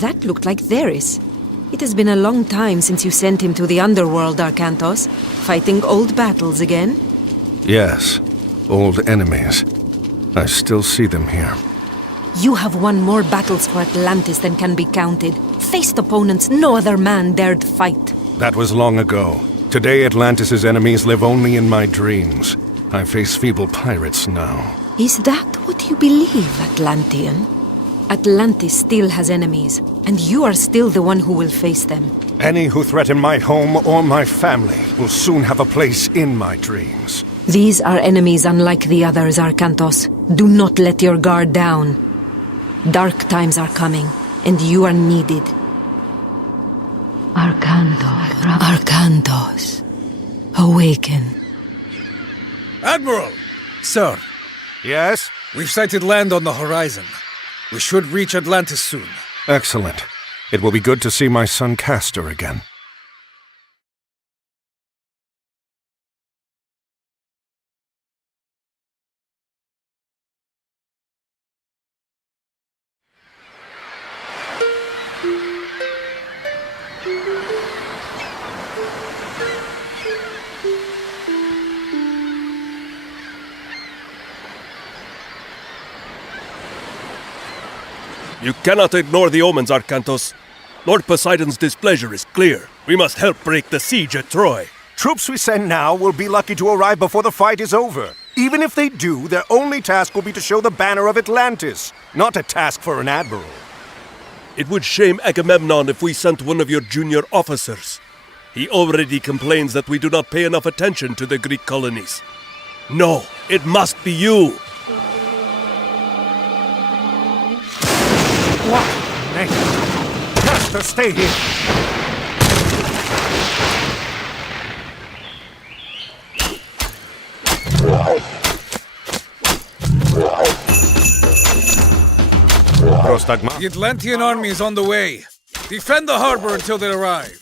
That looked like Theris. It has been a long time since you sent him to the underworld, Arcantos. Fighting old battles again? Yes, old enemies. I still see them here. You have won more battles for Atlantis than can be counted. Faced opponents no other man dared fight. That was long ago. Today Atlantis' enemies live only in my dreams. I face feeble pirates now. Is that what you believe, Atlantean? Atlantis still has enemies, and you are still the one who will face them. Any who threaten my home or my family will soon have a place in my dreams. These are enemies unlike the others, Arcantos. Do not let your guard down. Dark times are coming, and you are needed. Arcantos. Awaken. Admiral! Sir, Yes? we've sighted land on the horizon. We should reach Atlantis soon. Excellent. It will be good to see my son Castor again. You cannot ignore the omens, Arcantos. Lord Poseidon's displeasure is clear. We must help break the siege at Troy. Troops we send now will be lucky to arrive before the fight is over. Even if they do, their only task will be to show the banner of Atlantis, not a task for an admiral. It would shame Agamemnon if we sent one of your junior officers. He already complains that we do not pay enough attention to the Greek colonies. No, it must be you. What? Nay. Castor, stay here. Prostagma. The Atlantean army is on the way. Defend the harbor until they arrive.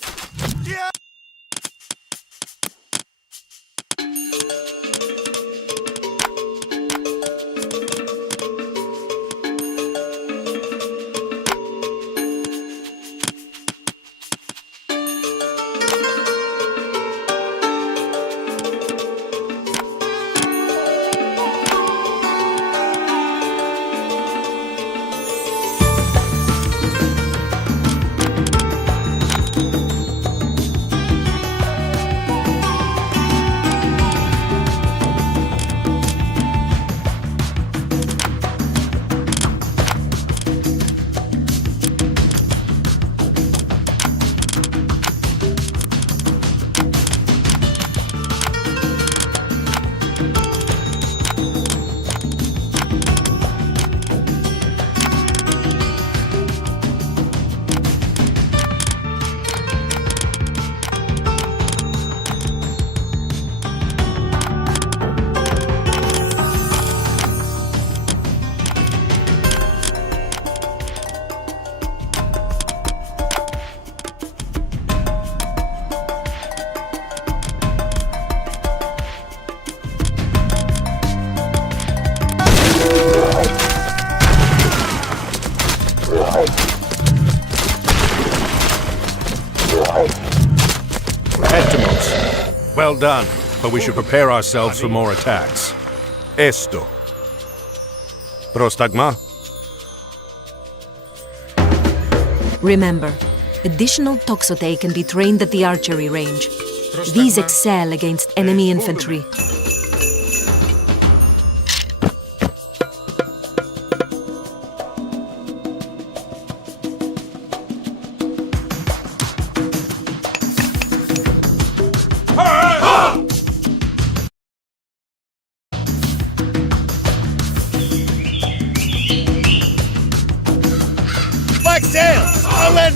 Well done, but we should prepare ourselves for more attacks. Esto. Prostagma. Remember, additional Toxote can be trained at the archery range. These excel against enemy infantry.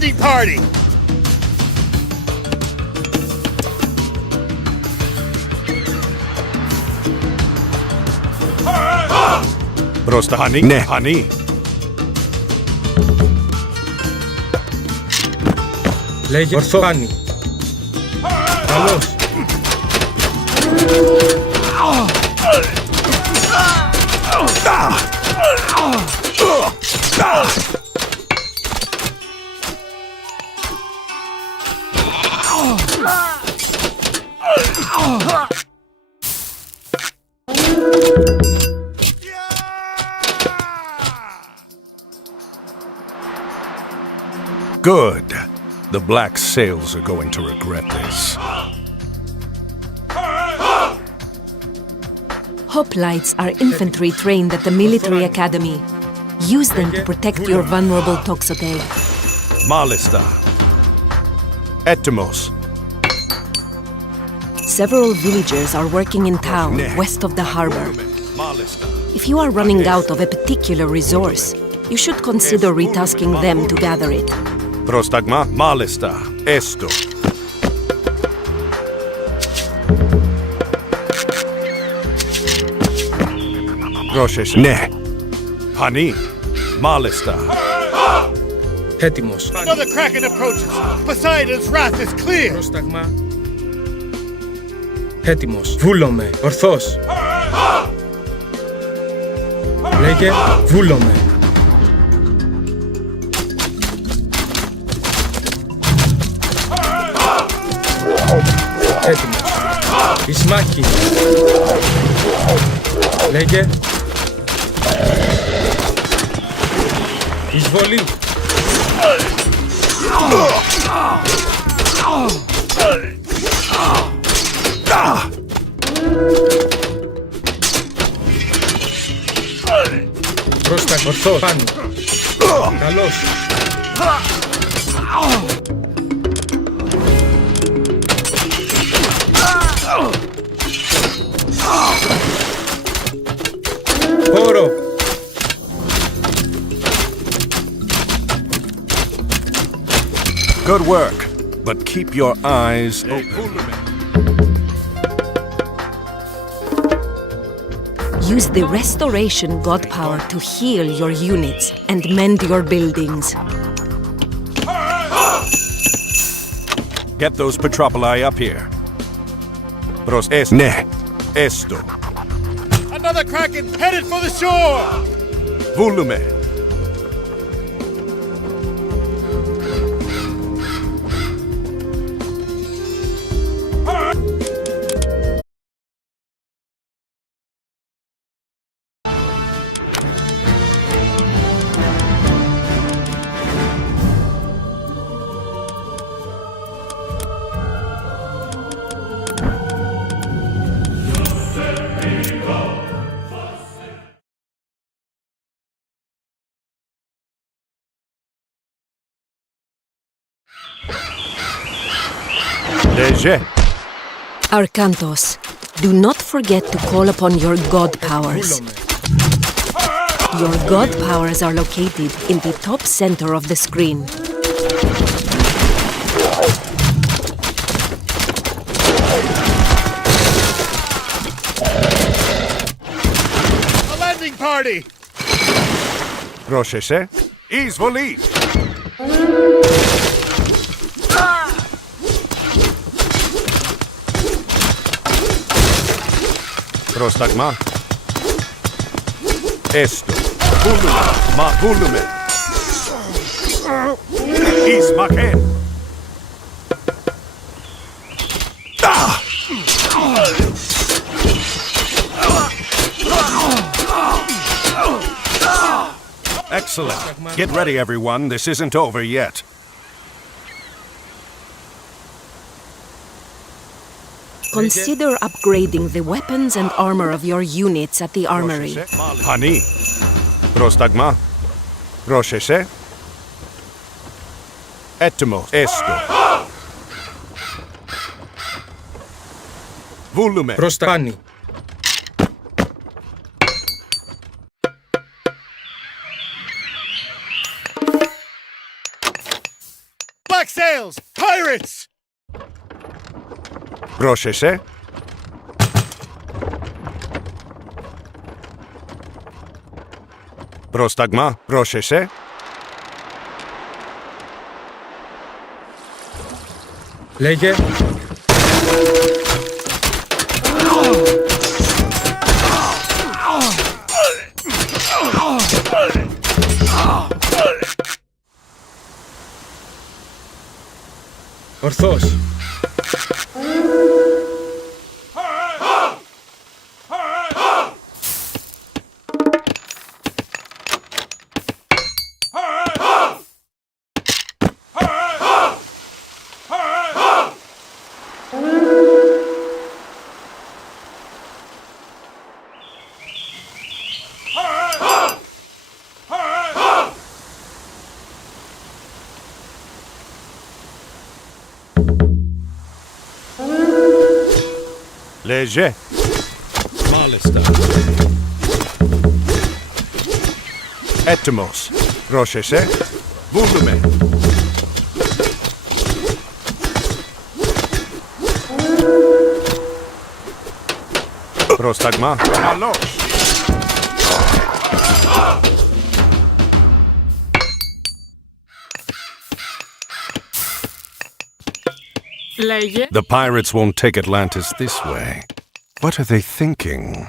landing party! Просто honey? Ναι. Honey. Λέγε ορθό Άννη. Καλώς. Good. The black sails are going to regret this. Hoplites are infantry trained at the military academy. Use them to protect your vulnerable Toxote. Malista. Etymos. Several villagers are working in town west of the harbor. Malista. If you are running out of a particular resource, you should consider retasking them to gather it. Prostagma. Malista. Esto. Roshes. Ναι. Honey. Malista. Έτοιμος. Another kraken approaches! Poseidon's wrath is clear! Πρόσταγμα. Έτοιμος. Βούλομαι. Ορθός. Λέγε βούλομαι. Έτοιμος. Εις μάχη. Λέγε. Εισβολή. Πρόστα ορθό πάνω. Καλώς. Χώρο. Good work. But keep your eyes open. Use the restoration god power to heal your units and mend your buildings. Get those Petropoli up here. Pros es. Ναι. Esto. Another kraken headed for the shore! Volume. Leje. Arcantos, do not forget to call upon your god powers. Your god powers are located in the top center of the screen. A landing party! Πρόσεχε. Εισβολή. Πρόσταγμα. Esto. Volume. Ma volume. Ismaken. Excellent. Get ready, everyone. This isn't over yet. Consider upgrading the weapons and armor of your units at the armory. Honey. Πρόσταγμα. Πρόσεχε. Έτοιμο. Esto. Volume. Προστάνει. Πρόσεχε. Πρόσταγμα, πρόσεχε. Λέγε. Ορθώς. Λέγε. Μάλιστα. Έτοιμος. Πρόσεχε. Βούλουμε. Πρόσταγμα. Καλώς. Λέγε. The pirates won't take Atlantis this way. What are they thinking?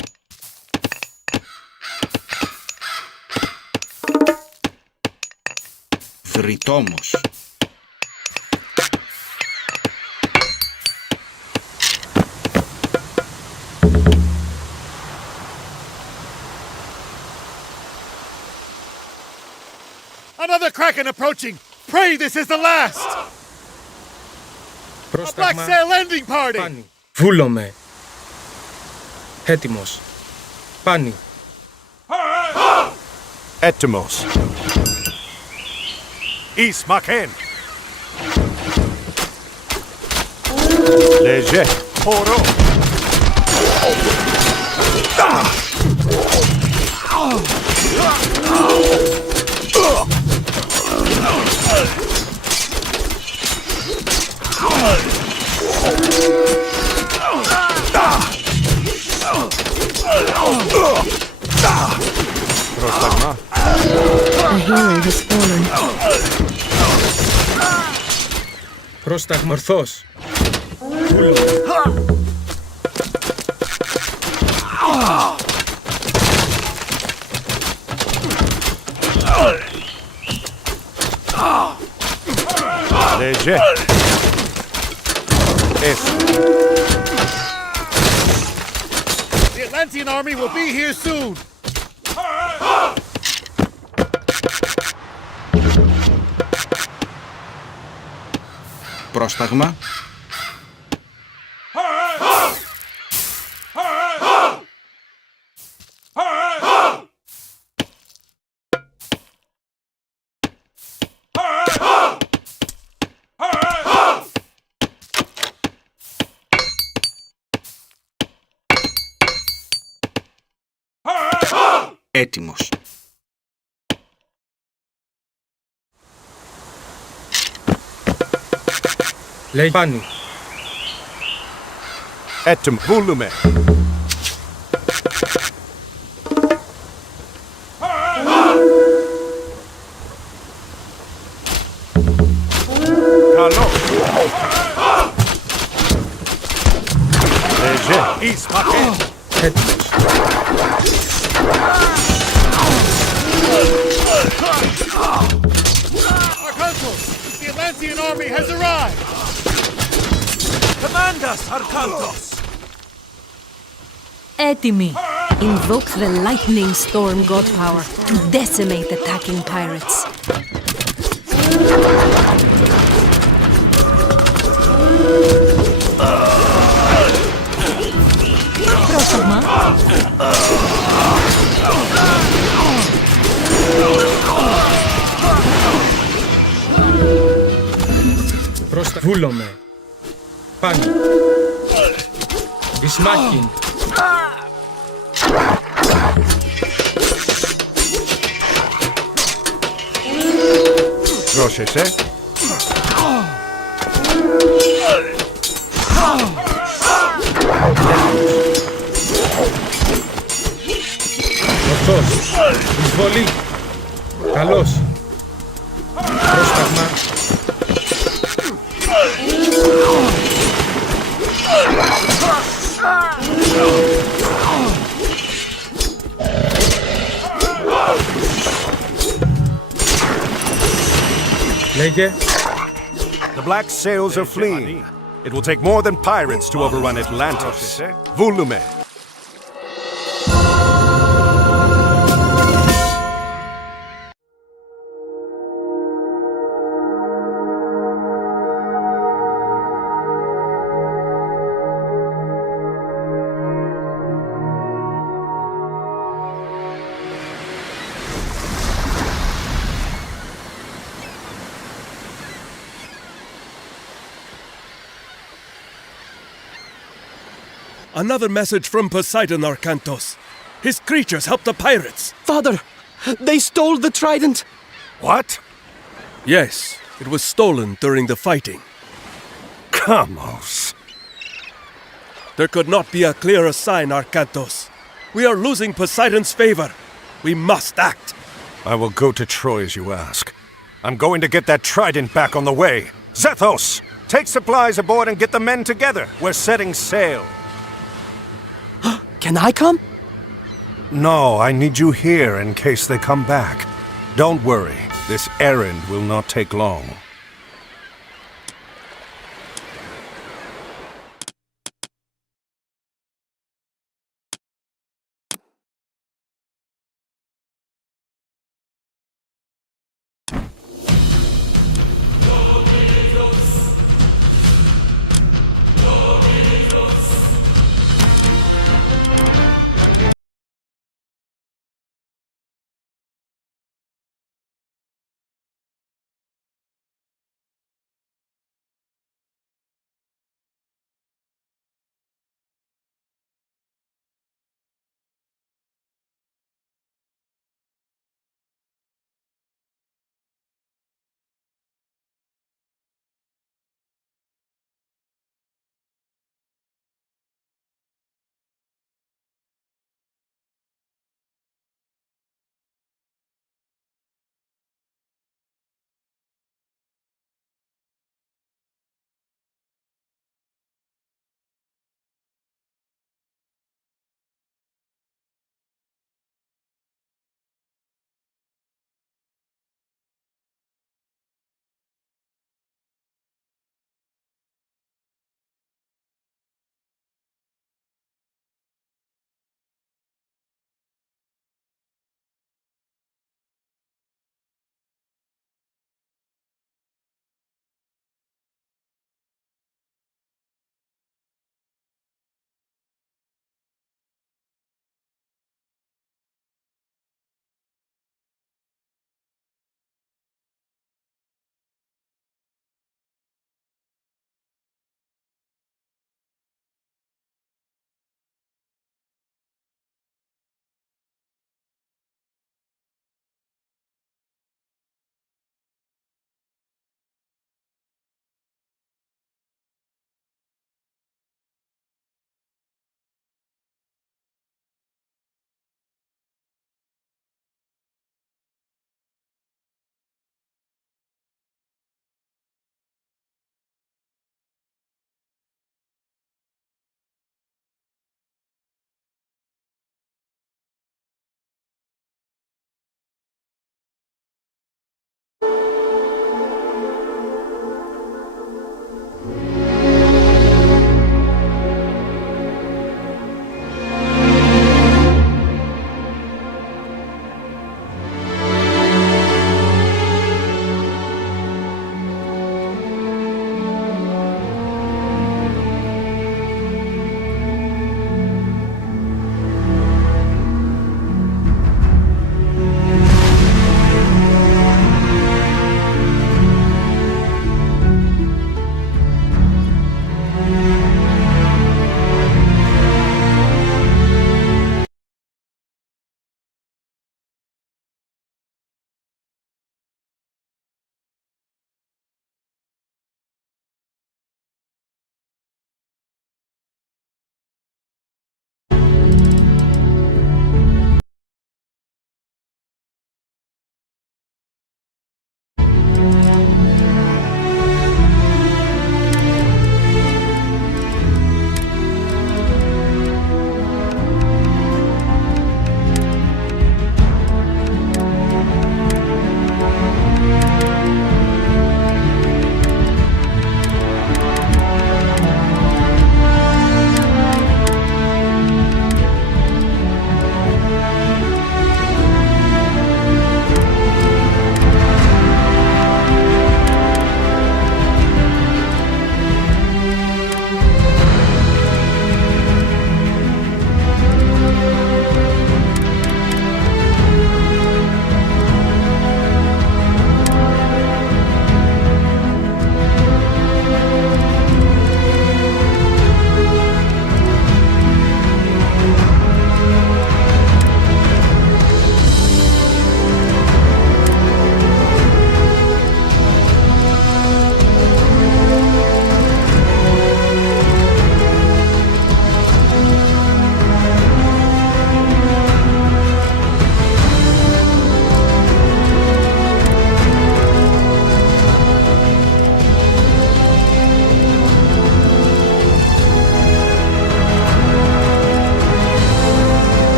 Βρυτόμος. Another kraken approaching! Pray this is the last! A Black Πρόσταγμα. Sail landing party! Πάνι. Βούλομαι. Έτοιμος. Πάνι. Έτοιμος. Εις μακέν. Λέγε. Χορό. Πρόσταγμα. A hero has fallen. Πρόσταγμα. Ορθώς. Λέγε. Έσου. The Atlantean army will be here soon! Πρόσταγμα. Έτοιμος. Λέγε. Πάνι. Έτοιμο. Βούλουμε. Καλό. Λέγε. Εις μακέν. Έτοιμος. Arkantos! The Atlantean army has arrived! Command us, Arkantos! Έτοιμοι. Invoke the lightning storm god power to decimate attacking pirates. Πρόσταγμα. Πρόστα. Βούλομαι. Πάνι. Ισμάχιν. Πρόσεχε. Εισβολή. Καλώς. Πρόσταγμα. Λέγε. The black sails are fleeing. It will take more than pirates to overrun Atlantis. Volume. Another message from Poseidon, Arkantos. His creatures helped the pirates. Father, they stole the trident. What? Yes, it was stolen during the fighting. Kamos. There could not be a clearer sign, Arkantos. We are losing Poseidon's favor. We must act. I will go to Troy as you ask. I'm going to get that trident back on the way. Zethos! Take supplies aboard and get the men together. We're setting sail. Can I come? No, I need you here in case they come back. Don't worry, this errand will not take long.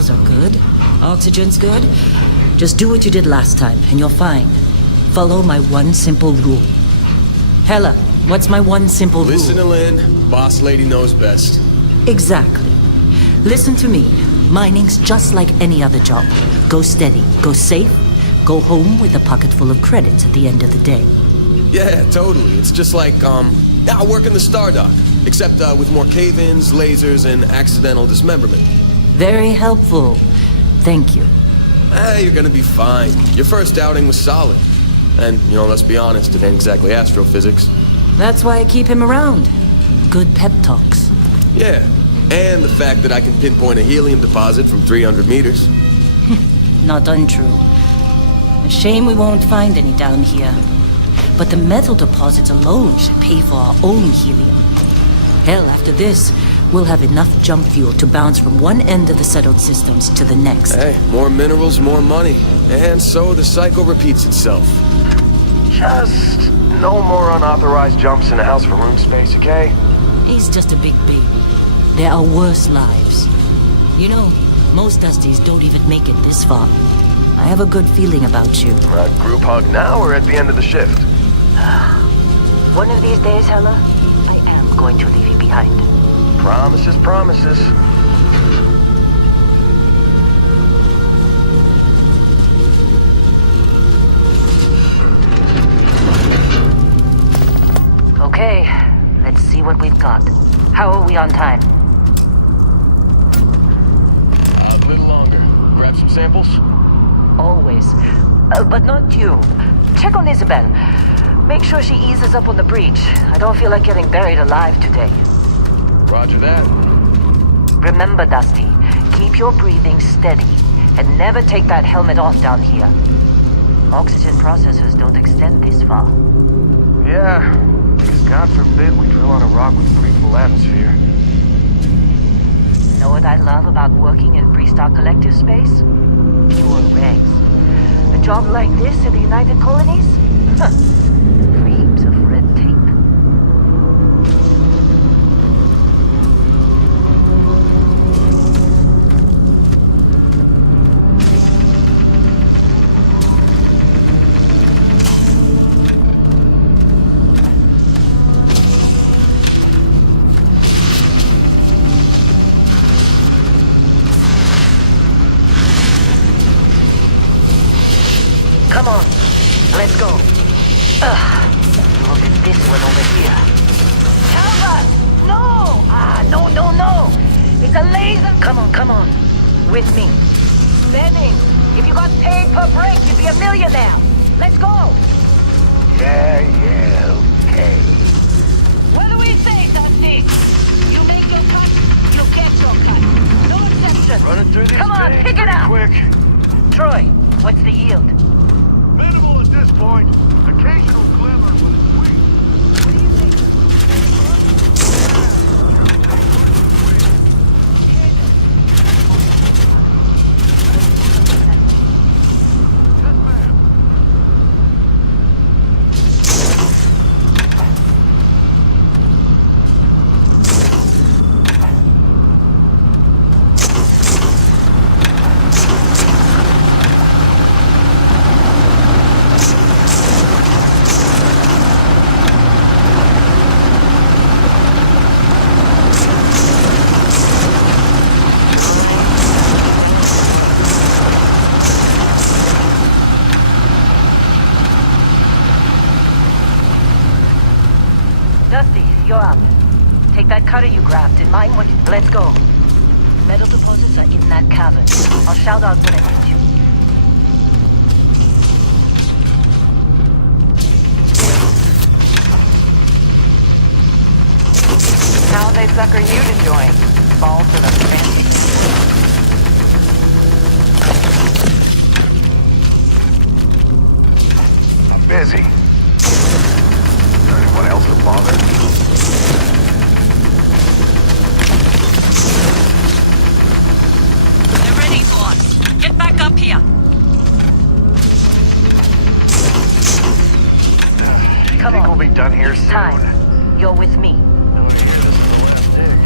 Materials are good. Oxygen's good. Just do what you did last time, and you're fine. Follow my one simple rule. Hella, what's my one simple rule? Listen to Lynn. Boss lady knows best. Exactly. Listen to me. Mining's just like any other job. Go steady, go safe, go home with a pocket full of credits at the end of the day. Yeah, totally. It's just like, working the Star Dock. Except with more cave-ins, lasers, and accidental dismemberment. Very helpful. Thank you. You're gonna be fine. Your first outing was solid. And, let's be honest, it ain't exactly astrophysics. That's why I keep him around. Good pep talks. Yeah, and the fact that I can pinpoint a helium deposit from 300 meters. Not untrue. A shame we won't find any down here. But the metal deposits alone should pay for our own helium. Hell, after this, we'll have enough jump fuel to bounce from one end of the settled systems to the next. Hey, more minerals, more money. And so the cycle repeats itself. Just no more unauthorized jumps in the house for room space, okay? He's just a big baby. There are worse lives. Most Dusties don't even make it this far. I have a good feeling about you. A group hug now or at the end of the shift? One of these days, Hella, I am going to leave you behind. Promises, promises. Okay, let's see what we've got. How are we on time? A little longer. Grab some samples? Always. But not you. Check on Isabel. Make sure she eases up on the breach. I don't feel like getting buried alive today. Roger that. Remember, Dusty, keep your breathing steady and never take that helmet off down here. Oxygen processors don't extend this far. Yeah, because God forbid we drill on a rock with breathable atmosphere. Know what I love about working in Freestar Collective space? Fewer regs. A job like this in the United Colonies? Dreams of red tape. Come on, let's go. Look at this one over here. Help us! No! No! It's a laser! Come on. With me. Benning, if you got paid per break, you'd be a millionaire. Let's go! Yeah, okay. What do we say, Dusty? You make your cut, you get your cut. No exceptions. Running through these Come on, things pick it pretty up! quick. Troy, what's the yield? Minimal at this point. Occasional glimmer, but it's sweet. What do you think? Yes, ma'am. Dusty, you're up. Take that cutter you grabbed and mind what... Let's go. Metal deposits are in that cavern. I'll shout out when I reach you. How they sucker you to join? Fall for the fancy. I'm busy. Anyone else to bother? They're ready for us. Get back up here. Come Think on. we'll be done here It's soon. time. You're with me. Oh, here, this is the last dig.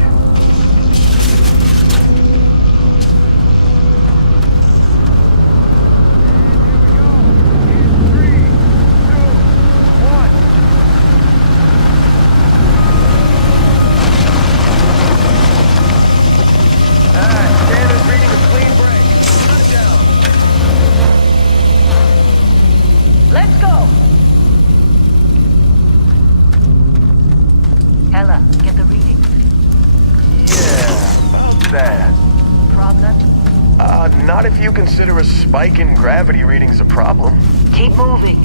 Not if you consider a spike in gravity readings a problem. Keep moving.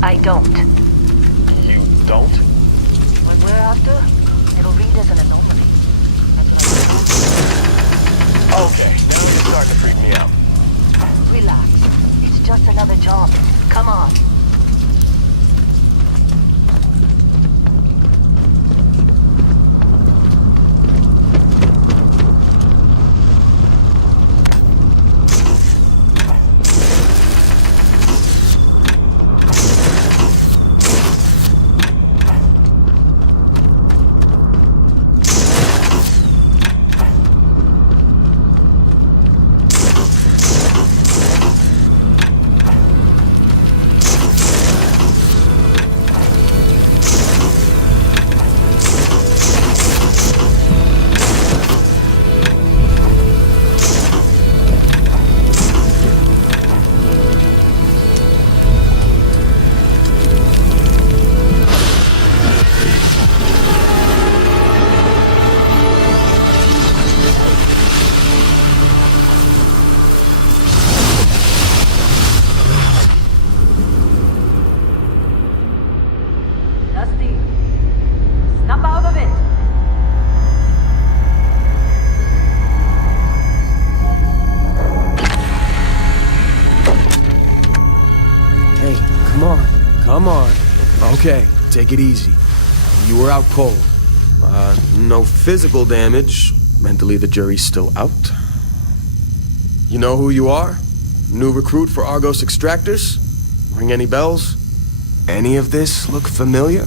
I don't. You don't? What we're after, it'll read as an anomaly. Okay, now you're starting to freak me out. Relax. It's just another job. Come on. Come on. Okay, take it easy. You were out cold. No physical damage. Mentally, the jury's still out. You know who you are? New recruit for Argos Extractors? Ring any bells? Any of this look familiar?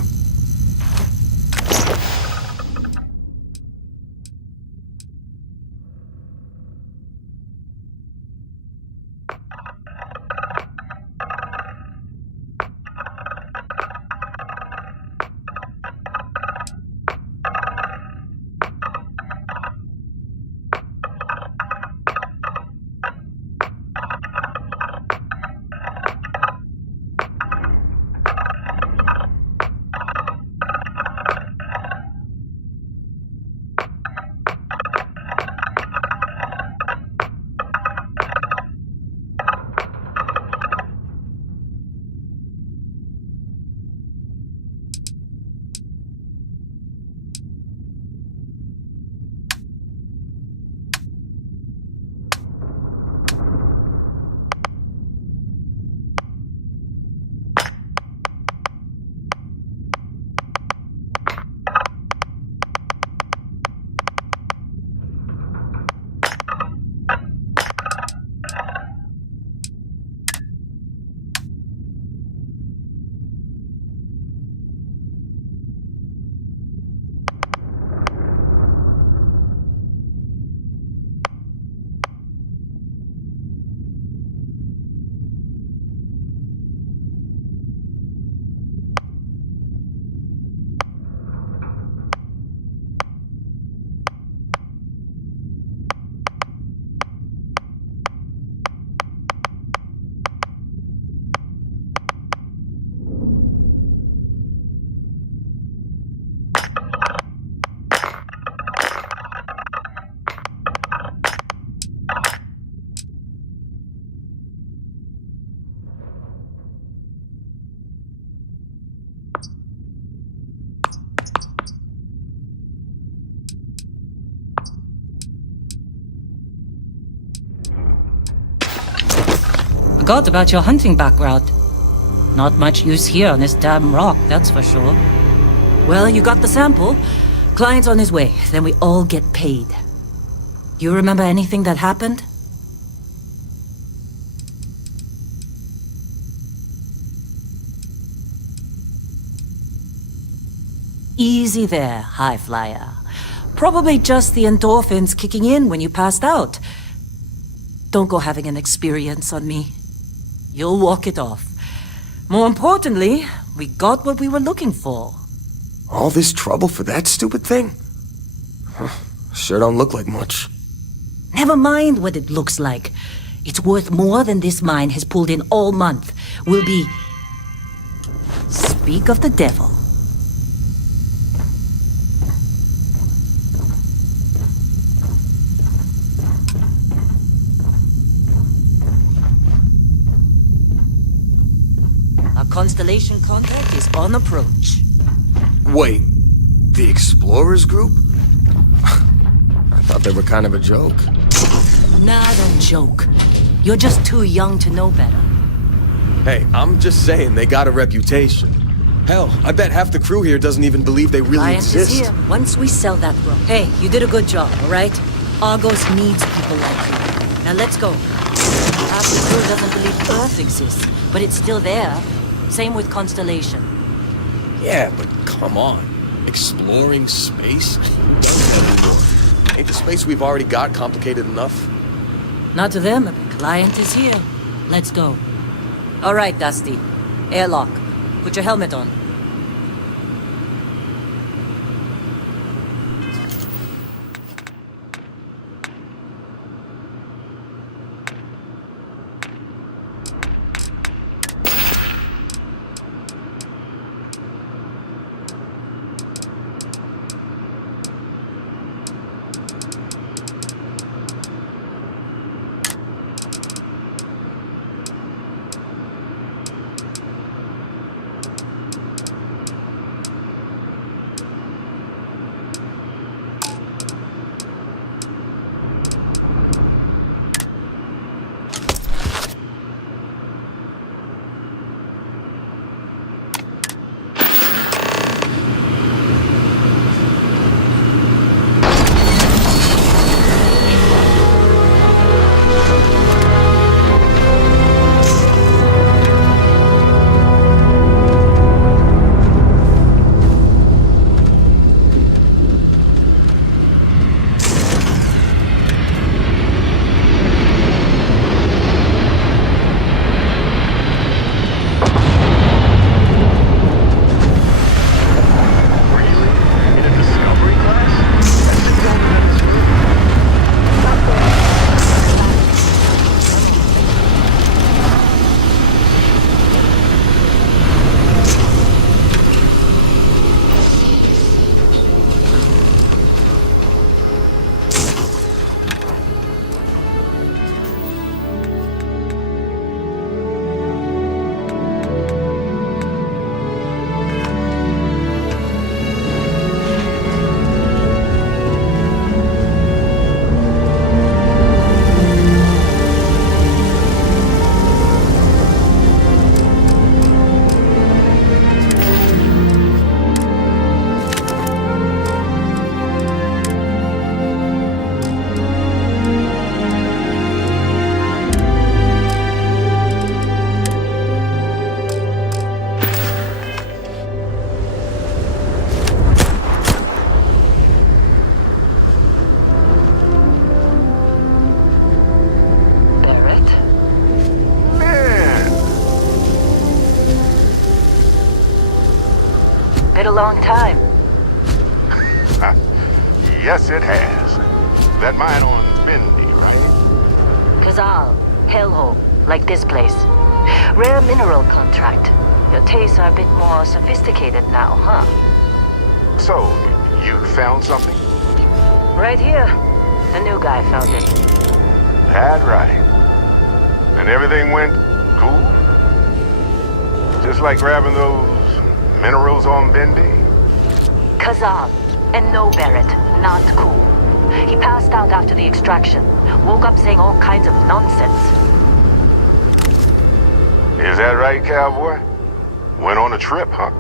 Forgot about your hunting background. Not much use here on this damn rock, that's for sure. Well, you got the sample. Client's on his way, then we all get paid. Do you remember anything that happened? Easy there, high flyer. Probably just the endorphins kicking in when you passed out. Don't go having an experience on me. You'll walk it off. More importantly, we got what we were looking for. All this trouble for that stupid thing? Sure don't look like much. Never mind what it looks like. It's worth more than this mine has pulled in all month. We'll be... Speak of the devil. Constellation contact is on approach. Wait, the Explorers group? I thought they were kind of a joke. Not a joke. You're just too young to know better. Hey, I'm just saying they got a reputation. Hell, I bet half the crew here doesn't even believe they really Client exist. is here. Once we sell that rope. Hey, you did a good job, all right? Argos needs people like you. Now let's go. Half the crew doesn't believe Earth exists, but it's still there. Same with Constellation. Yeah, but come on. Exploring space? Who does that anymore? Ain't the space we've already got complicated enough? Not to them, but the client is here. Let's go. All right, Dusty. Airlock. Put your helmet on. Been a long time. Yes, it has. That mine on Bendy, right? Kazal, hellhole, like this place. Rare mineral contract. Your tastes are a bit more sophisticated now, huh? So, you found something? Right here. A new guy found it. That right. And everything went cool? Just like grabbing those minerals on Bendy? Kazal, and no Barrett, not cool. He passed out after the extraction. Woke up saying all kinds of nonsense. Is that right, cowboy? Went on a trip, huh?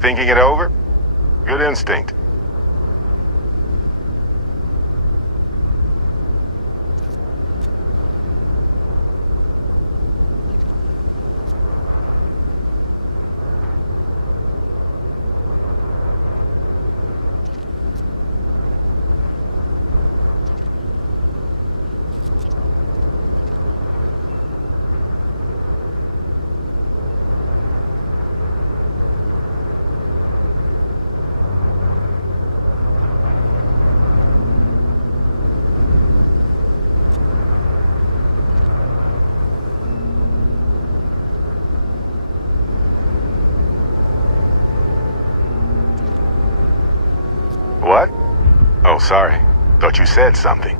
Thinking it over? Good instinct. What? Oh, sorry. Thought you said something.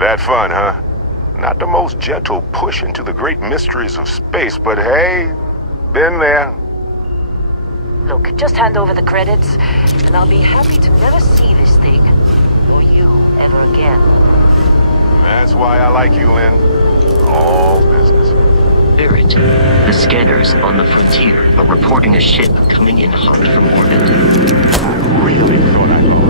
That fun, huh? Not the most gentle push into the great mysteries of space, but hey, been there. Look, just hand over the credits, and I'll be happy to never see this thing, or you, ever again. That's why I like you, Lynn. All business. Barrett, the scanners on the frontier are reporting a ship coming in hot from orbit. I really thought I lost.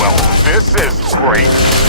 Well, this is great.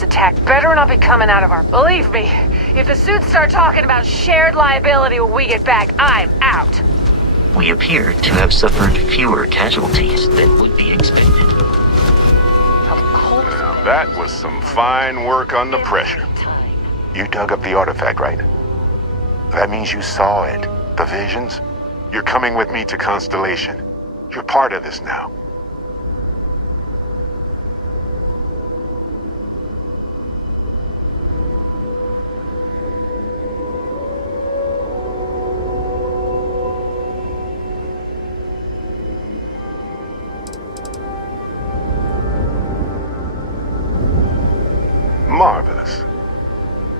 this attack better not be coming out of our... Believe me, if the suits start talking about shared liability when we get back, I'm out. We appear to have suffered fewer casualties than would be expected. Now, that was some fine work under pressure. You dug up the artifact, right? That means you saw it. The visions? You're coming with me to Constellation. You're part of this now. Marvelous.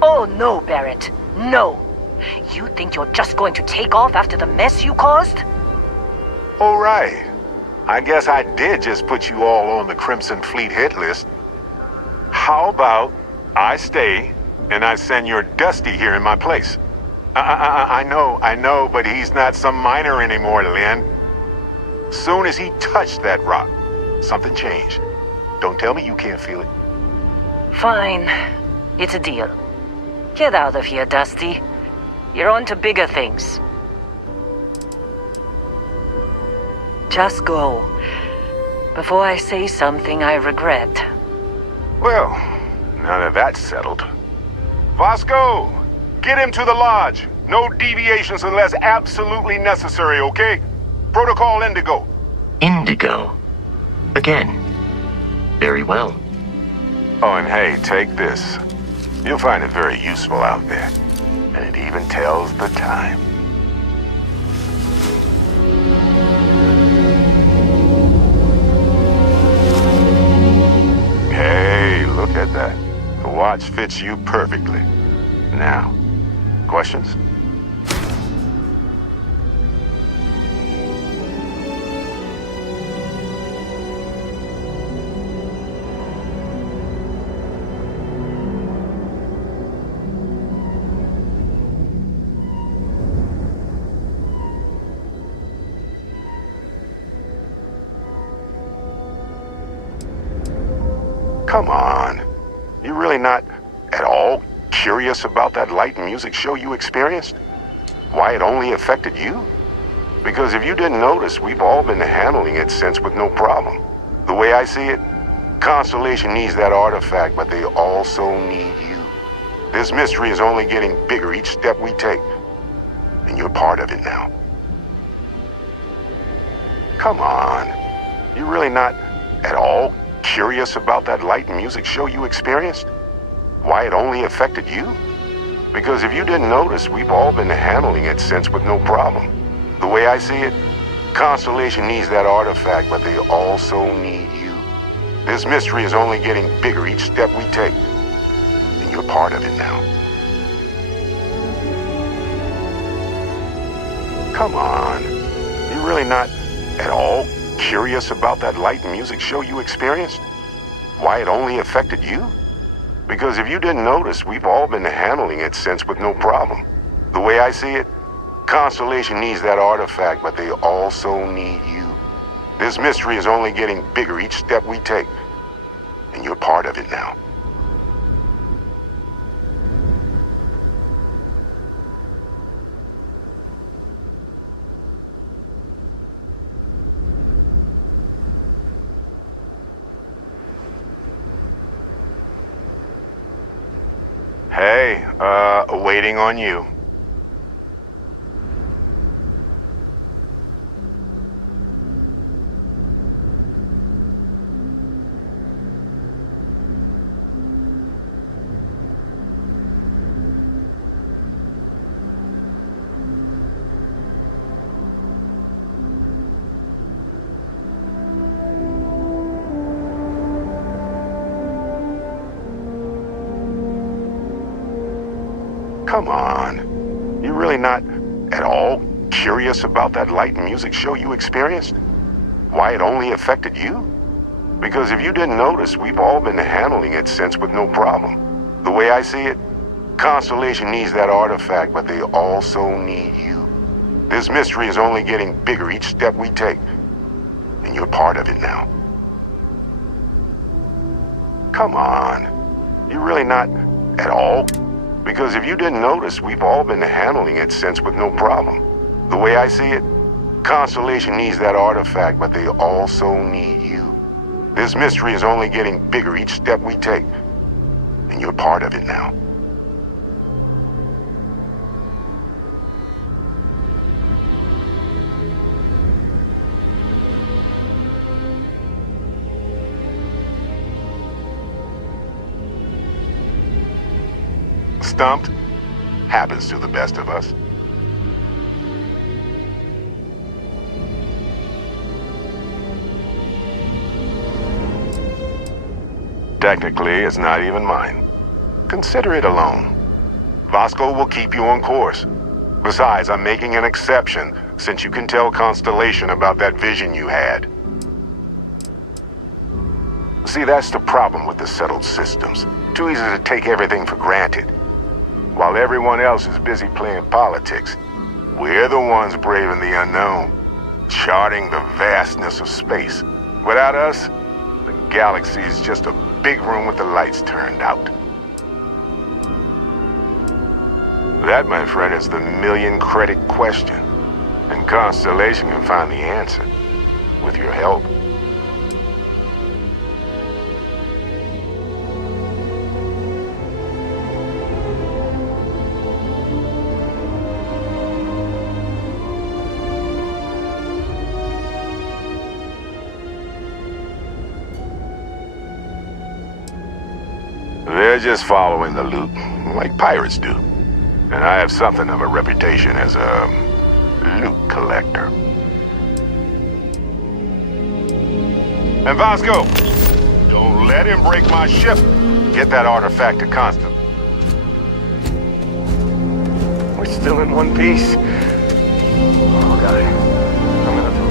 Oh no, Barrett. No. You think you're just going to take off after the mess you caused? All right. I guess I did just put you all on the Crimson Fleet hit list. How about I stay and I send your Dusty here in my place? I know, but he's not some miner anymore, Lynn. Soon as he touched that rock, something changed. Don't tell me you can't feel it. Fine. It's a deal. Get out of here, Dusty. You're on to bigger things. Just go. Before I say something I regret. Well, now that that's settled. Vasco, get him to the lodge. No deviations unless absolutely necessary, okay? Protocol Indigo. Indigo? Again. Very well. Oh, and hey, take this. You'll find it very useful out there. And it even tells the time. Hey, look at that. The watch fits you perfectly. Now, questions? Come on. You really not at all curious about that light and music show you experienced? Why it only affected you? Because if you didn't notice, we've all been handling it since with no problem. The way I see it, Constellation needs that artifact, but they also need you. This mystery is only getting bigger each step we take. And you're part of it now. Come on. You really not at all curious about that light and music show you experienced? Why it only affected you? Because if you didn't notice, we've all been handling it since with no problem. The way I see it, Constellation needs that artifact, but they also need you. This mystery is only getting bigger each step we take. And you're part of it now. Come on. You really not at all curious about that light and music show you experienced? Why it only affected you? Because if you didn't notice, we've all been handling it since with no problem. The way I see it, Constellation needs that artifact, but they also need you. This mystery is only getting bigger each step we take. And you're part of it now. Hey, waiting on you. Come on. You really not at all curious about that light and music show you experienced? Why it only affected you? Because if you didn't notice, we've all been handling it since with no problem. The way I see it, Constellation needs that artifact, but they also need you. This mystery is only getting bigger each step we take. And you're part of it now. Come on. You're really not at all? Because if you didn't notice, we've all been handling it since with no problem. The way I see it, Constellation needs that artifact, but they also need you. This mystery is only getting bigger each step we take, and you're part of it now. Stumped? Happens to the best of us. Technically, it's not even mine. Consider it a loan. Vasco will keep you on course. Besides, I'm making an exception since you can tell Constellation about that vision you had. See, that's the problem with the settled systems. Too easy to take everything for granted. While everyone else is busy playing politics, we're the ones braving the unknown, charting the vastness of space. Without us, the galaxy is just a big room with the lights turned out. That, my friend, is the million-credit question. And Constellation can find the answer, with your help. They're just following the loot, like pirates do. And I have something of a reputation as a loot collector. And Vasco, don't let him break my ship. Get that artifact to Constant. We're still in one piece. Oh, God. I'm gonna throw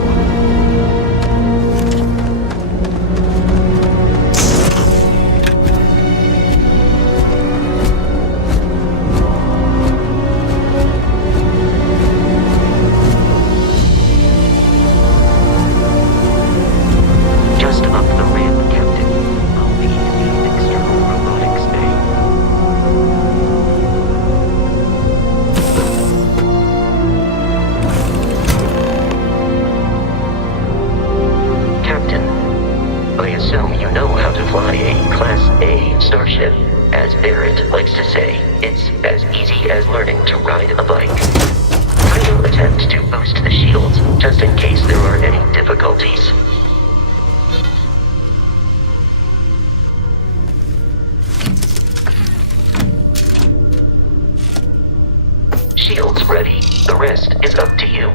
Shields ready. The rest is up to you.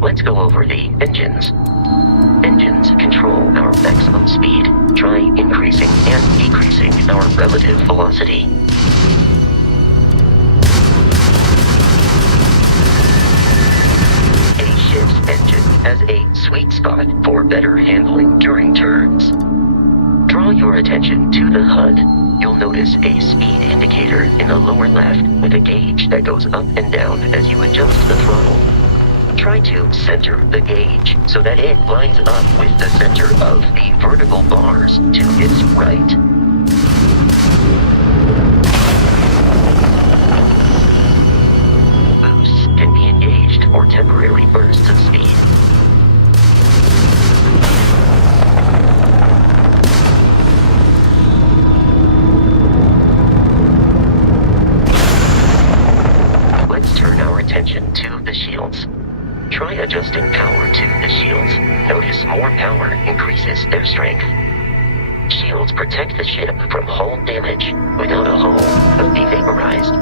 Let's go over the engines. Engines control our maximum speed. Try increasing and decreasing our relative velocity. A ship's engine has a sweet spot for better handling during turns. Draw your attention to the HUD. You'll notice a speed indicator in the lower left with a gauge that goes up and down as you adjust the throttle. Try to center the gauge so that it lines up with the center of the vertical bars to its right. Boosts can be engaged for temporary bursts of speed. Let's turn our attention to the shields. Try adjusting power to the shields. Notice more power increases their strength. Shields protect the ship from hull damage. Without a hull, it'll be vaporized.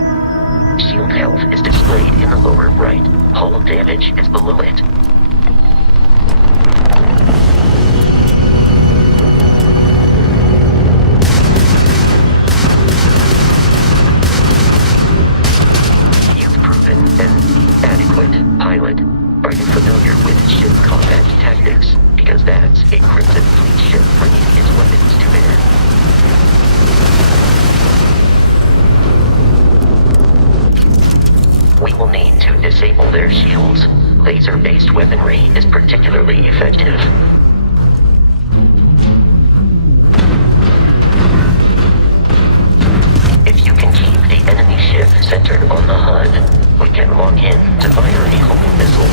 Shield health is displayed in the lower right. Hull damage is below it. You've proven an adequate pilot. Are you familiar with ship combat tactics? Because that's a Crimson Fleet ship bringing its weapons to bear. We will need to disable their shields. Laser-based weaponry is particularly effective. If you can keep the enemy ship centered on the HUD, we can lock in to fire a homing missile.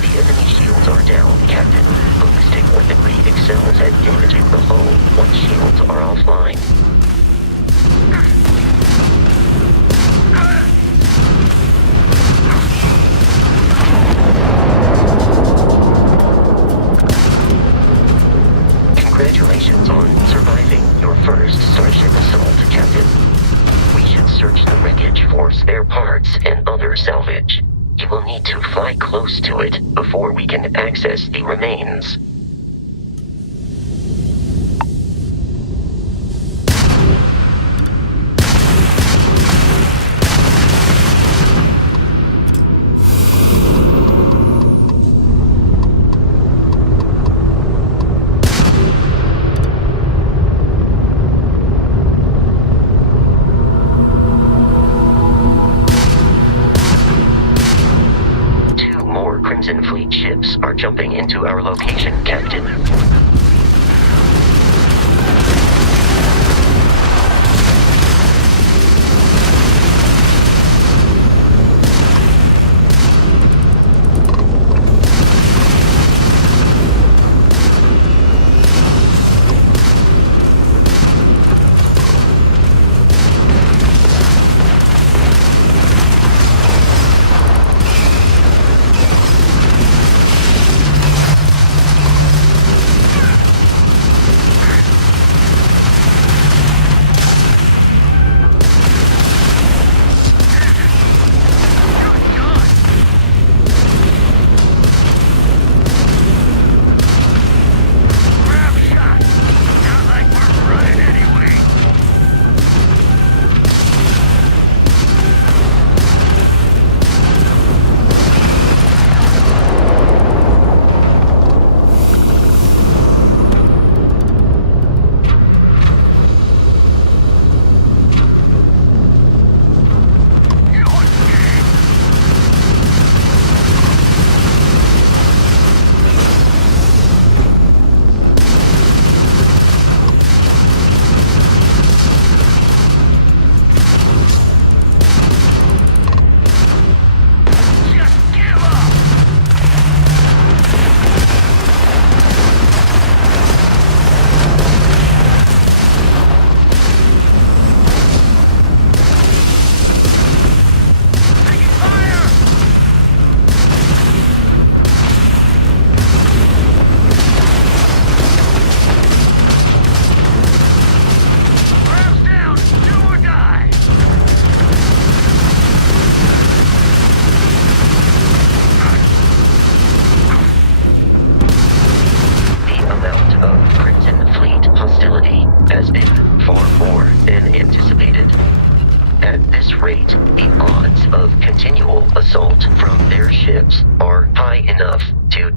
The enemy shields are down, Captain. Ballistic weaponry excels at damaging the hull once shields are offline. Congratulations on surviving your first Starship assault, Captain. We should search the wreckage for spare parts and other salvage. You will need to fly close to it before we can access the remains. Crimson Fleet ships are jumping into our location, Captain.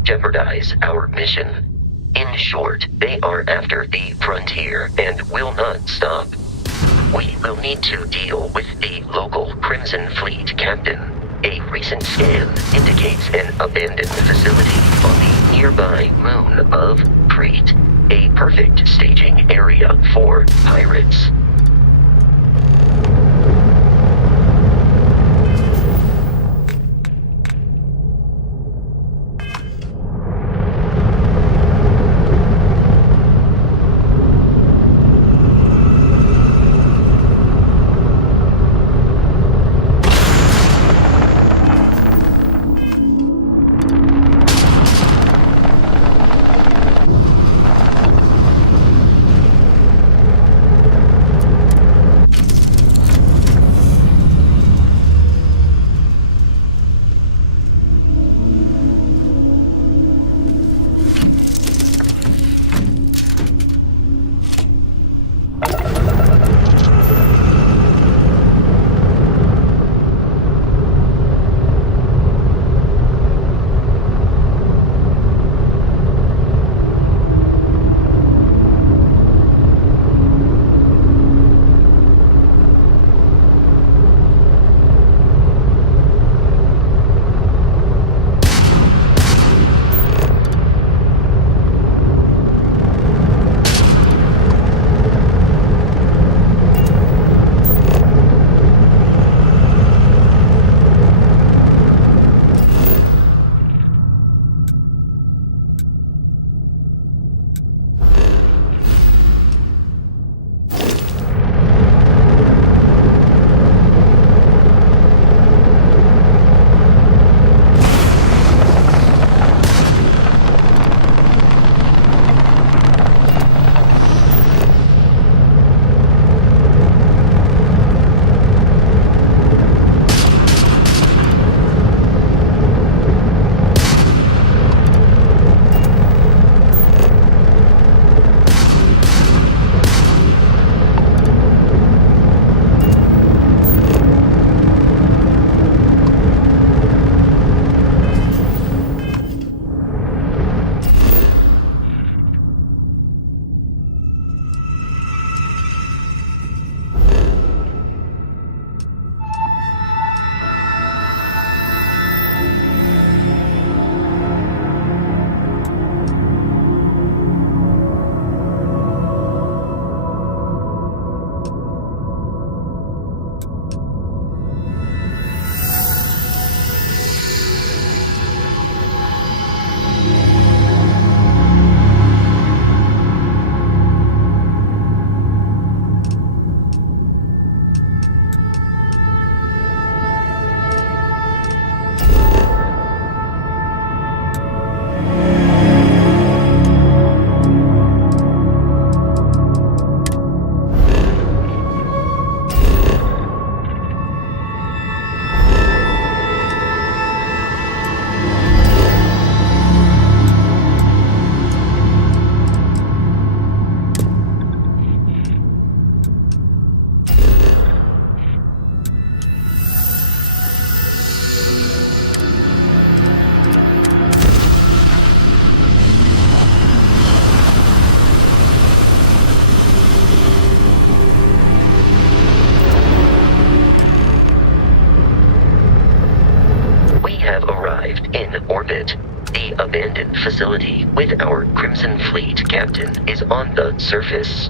jeopardize our mission. In short, they are after the frontier and will not stop. We will need to deal with the local Crimson Fleet captain. A recent scan indicates an abandoned facility on the nearby moon of Crete, a perfect staging area for pirates. abandoned facility with our Crimson Fleet captain is on the surface.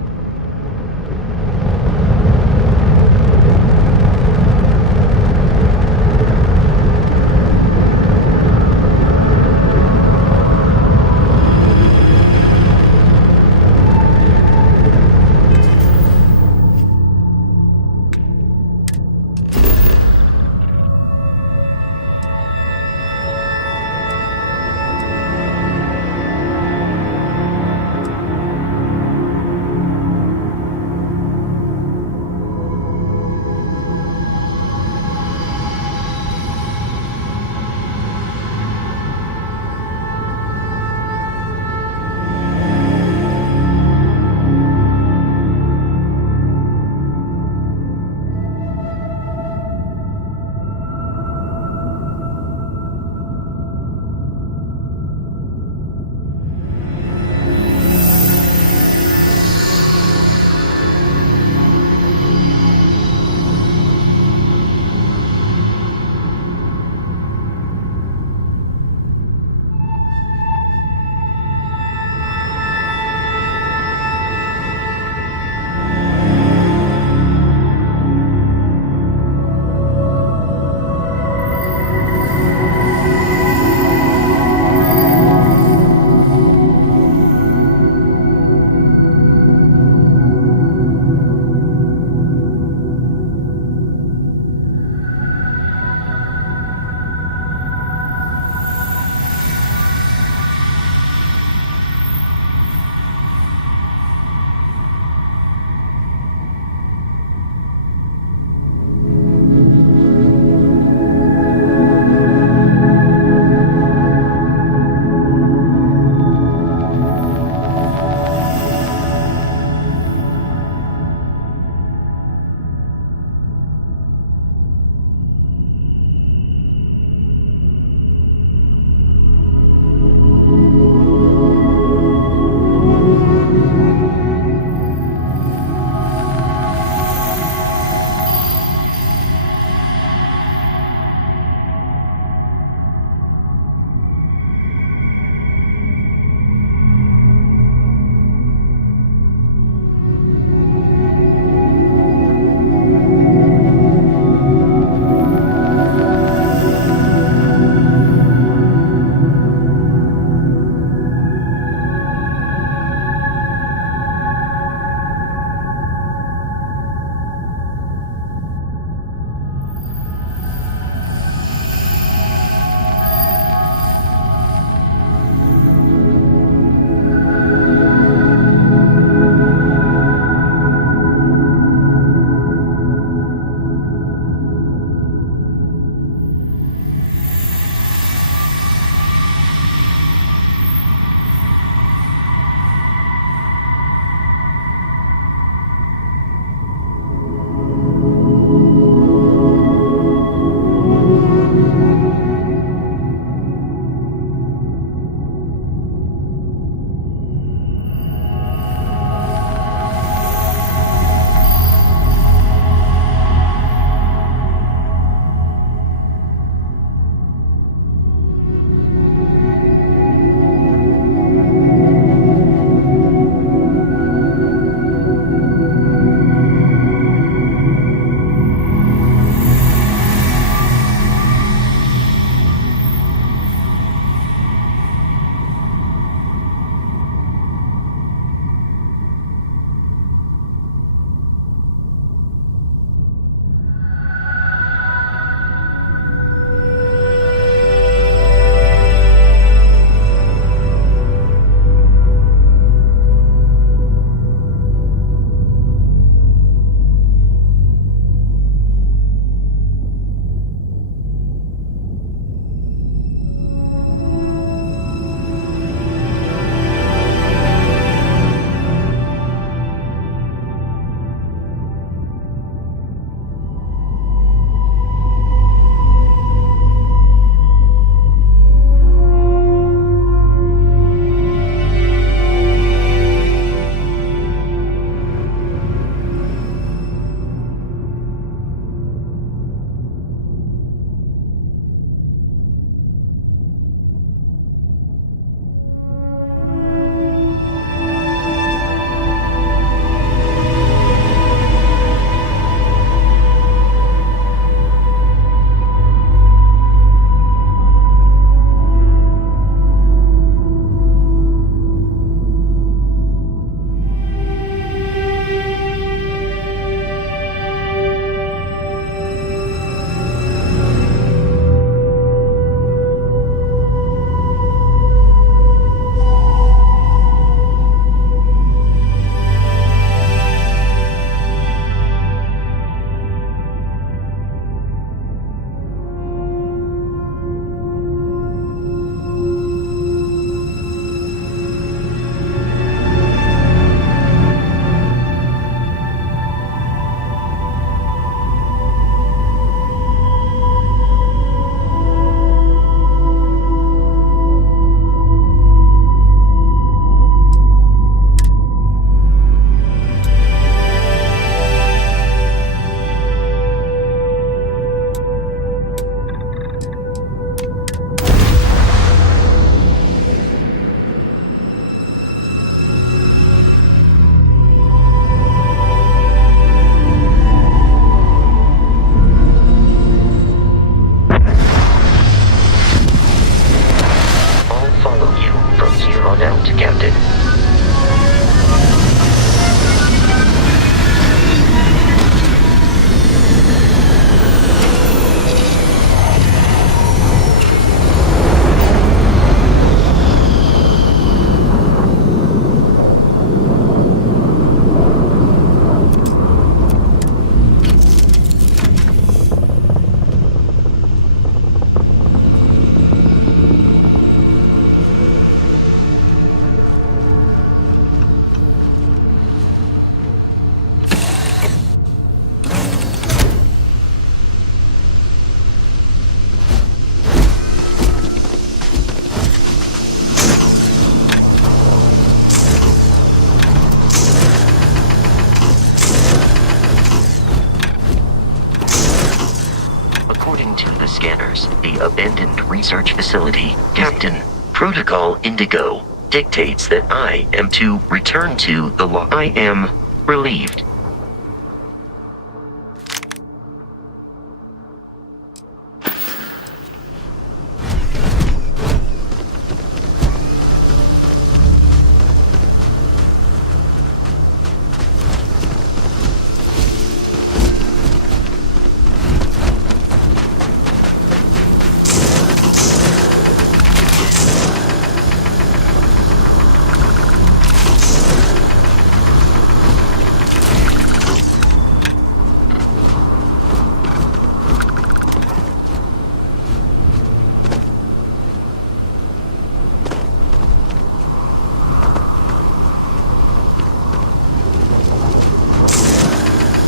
the abandoned research facility. Captain, Protocol Indigo dictates that I am to return to the law. I am relieved.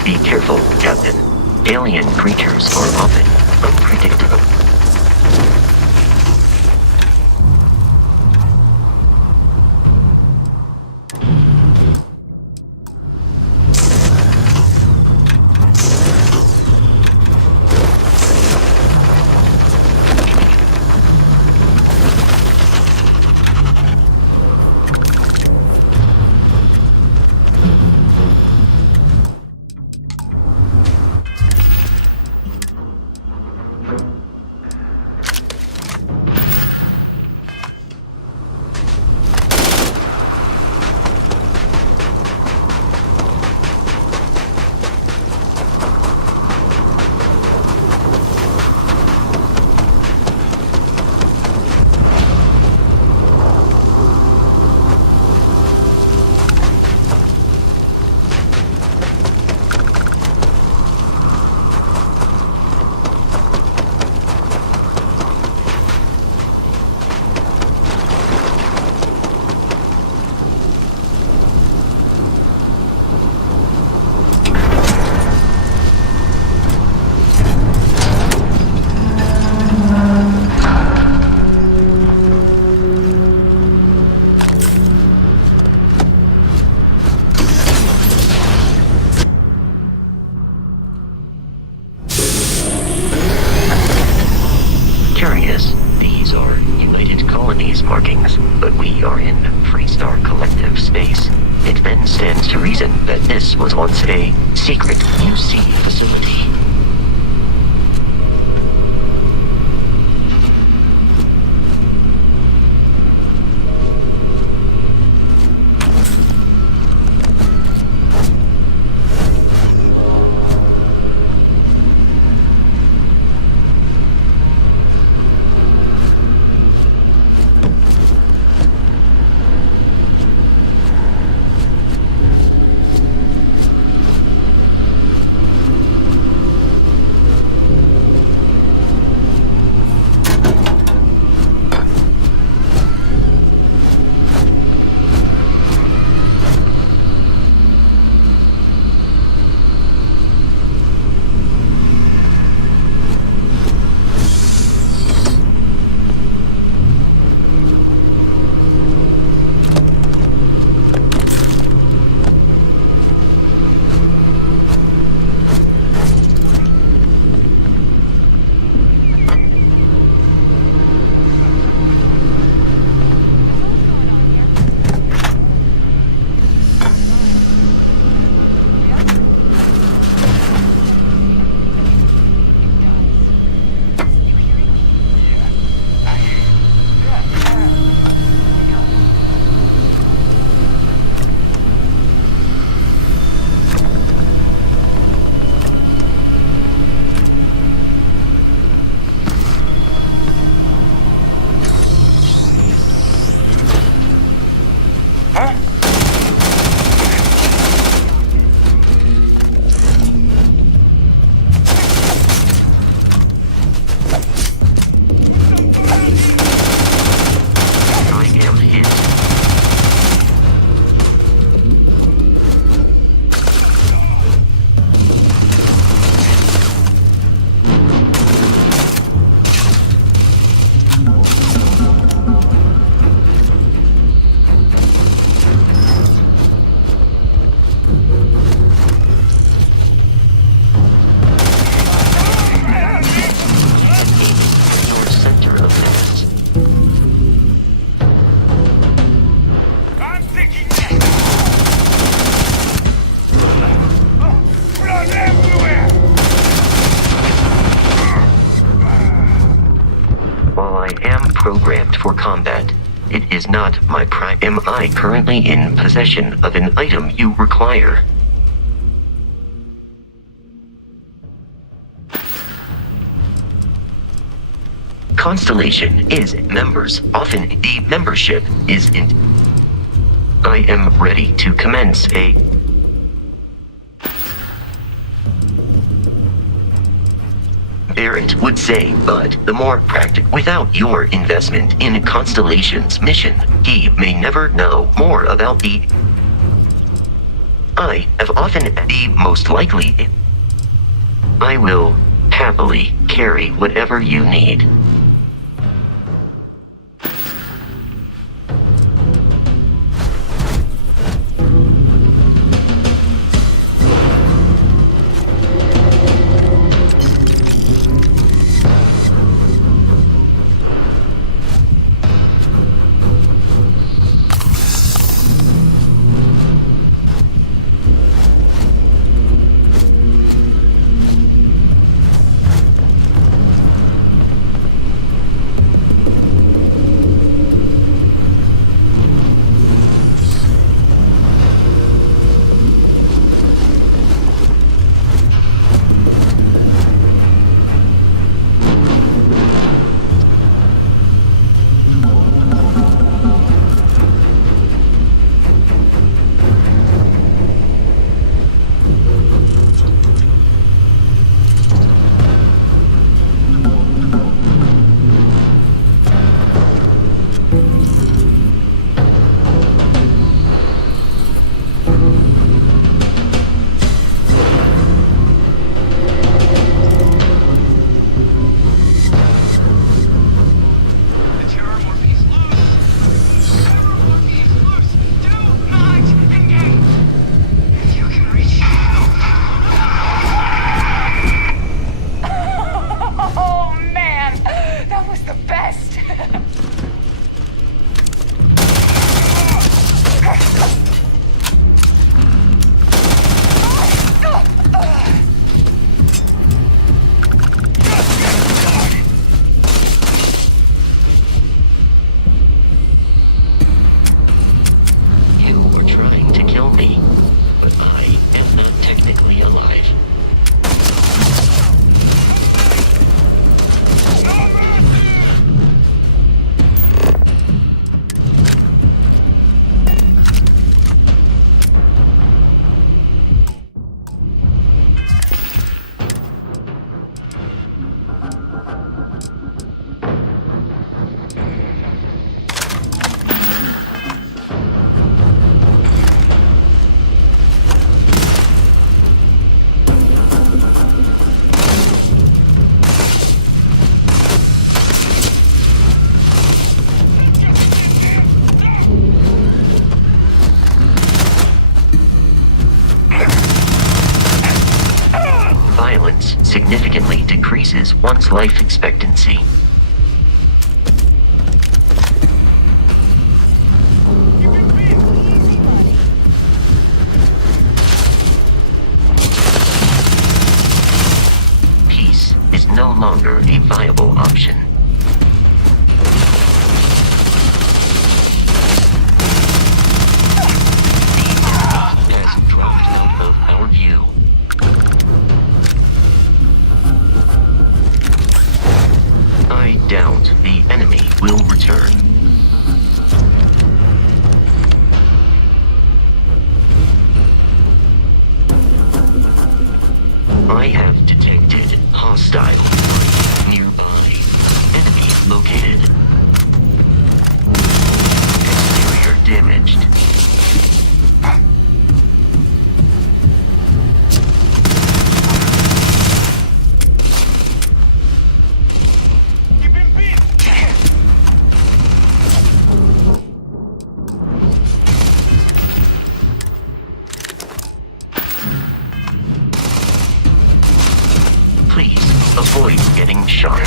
Be careful, Captain. Alien creatures are often unpredictable. Curious, these are United Colonies markings, but we are in Freestar Collective space. It then stands to reason that this was once a secret UC facility. It is not my prime. Am I currently in possession of an item you require? Constellation is members. Often the membership is in. I am ready to commence a. Barrett would say, but the more practical. Without your investment in Constellation's mission, he may never know more about the. I have often the most likely. I will happily carry whatever you need. Significantly decreases one's life expectancy. Peace is no longer a viable option. The enemy has dropped out of our view. I doubt the enemy will return. I have detected hostile nearby. Enemy located. Exterior damaged. Please avoid getting shot.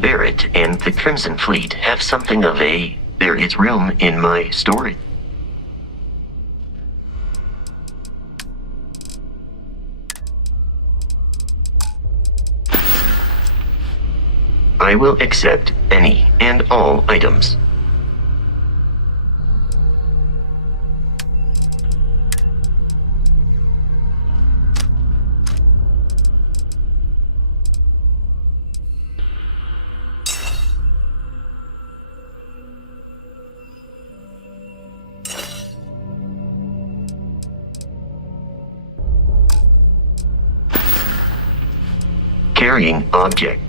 Barrett and the Crimson Fleet have something of a there is room in my story. I will accept any and all items. Carrying object.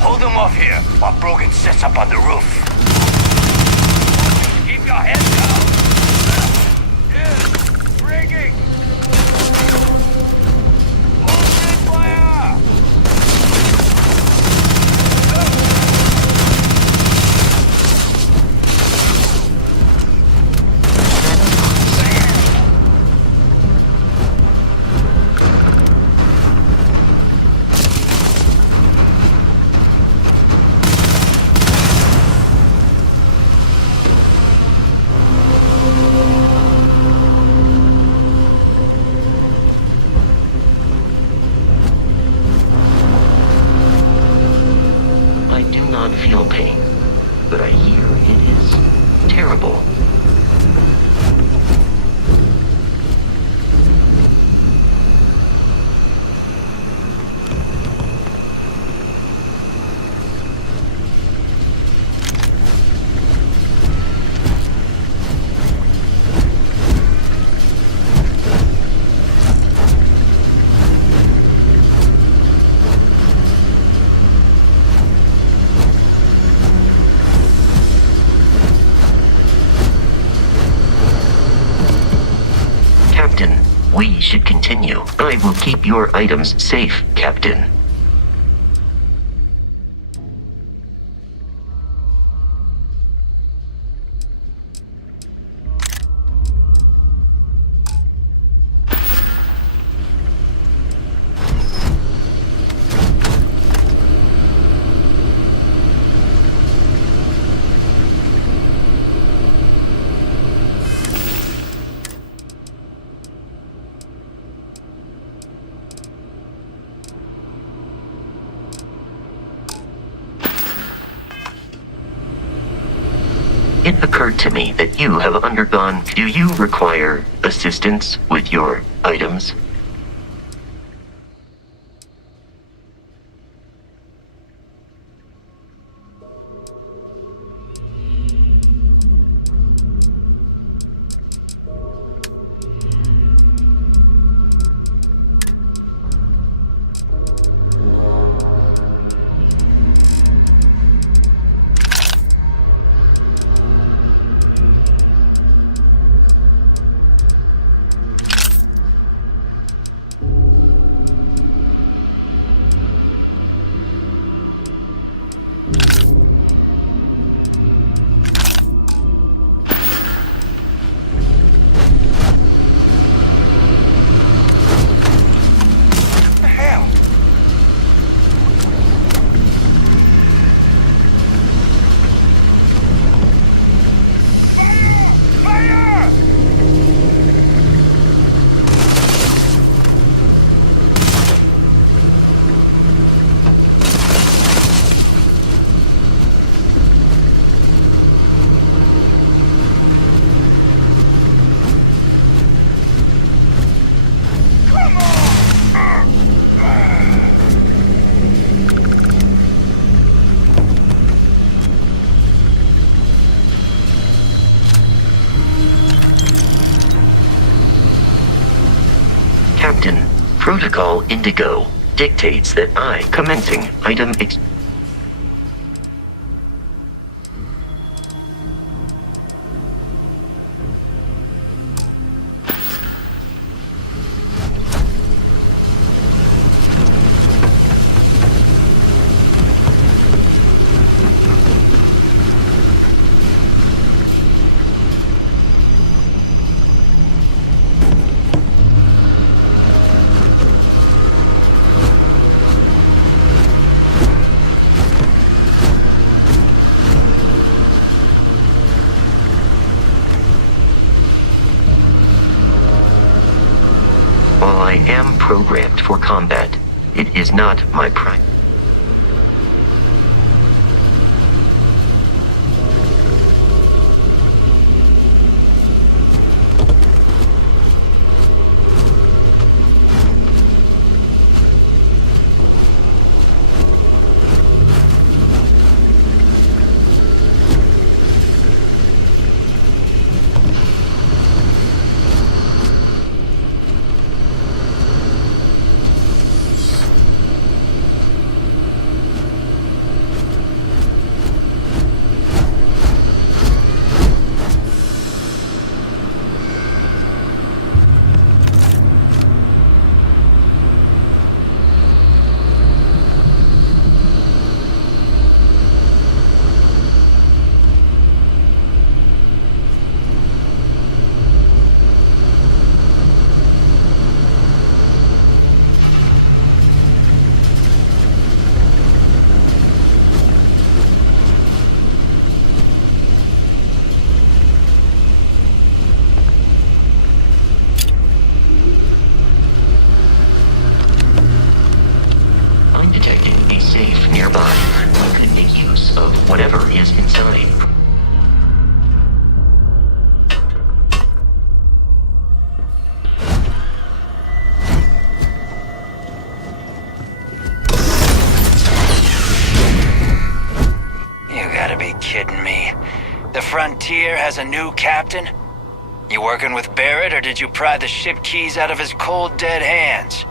Hold them off here while Brogan sets up on the roof. Keep your head down. Yes, rigging. Open fire. Feel pain, but I hear it is terrible. We should continue. I will keep your items safe, Captain. It occurred to me that you have undergone. Do you require assistance with your items? Protocol Indigo dictates that I, commencing item While I am programmed for combat, it is not my prime. I'm detecting a safe nearby. I could make use of whatever is inside. You gotta be kidding me. The Frontier has a new captain? You working with Barrett, or did you pry the ship keys out of his cold, dead hands?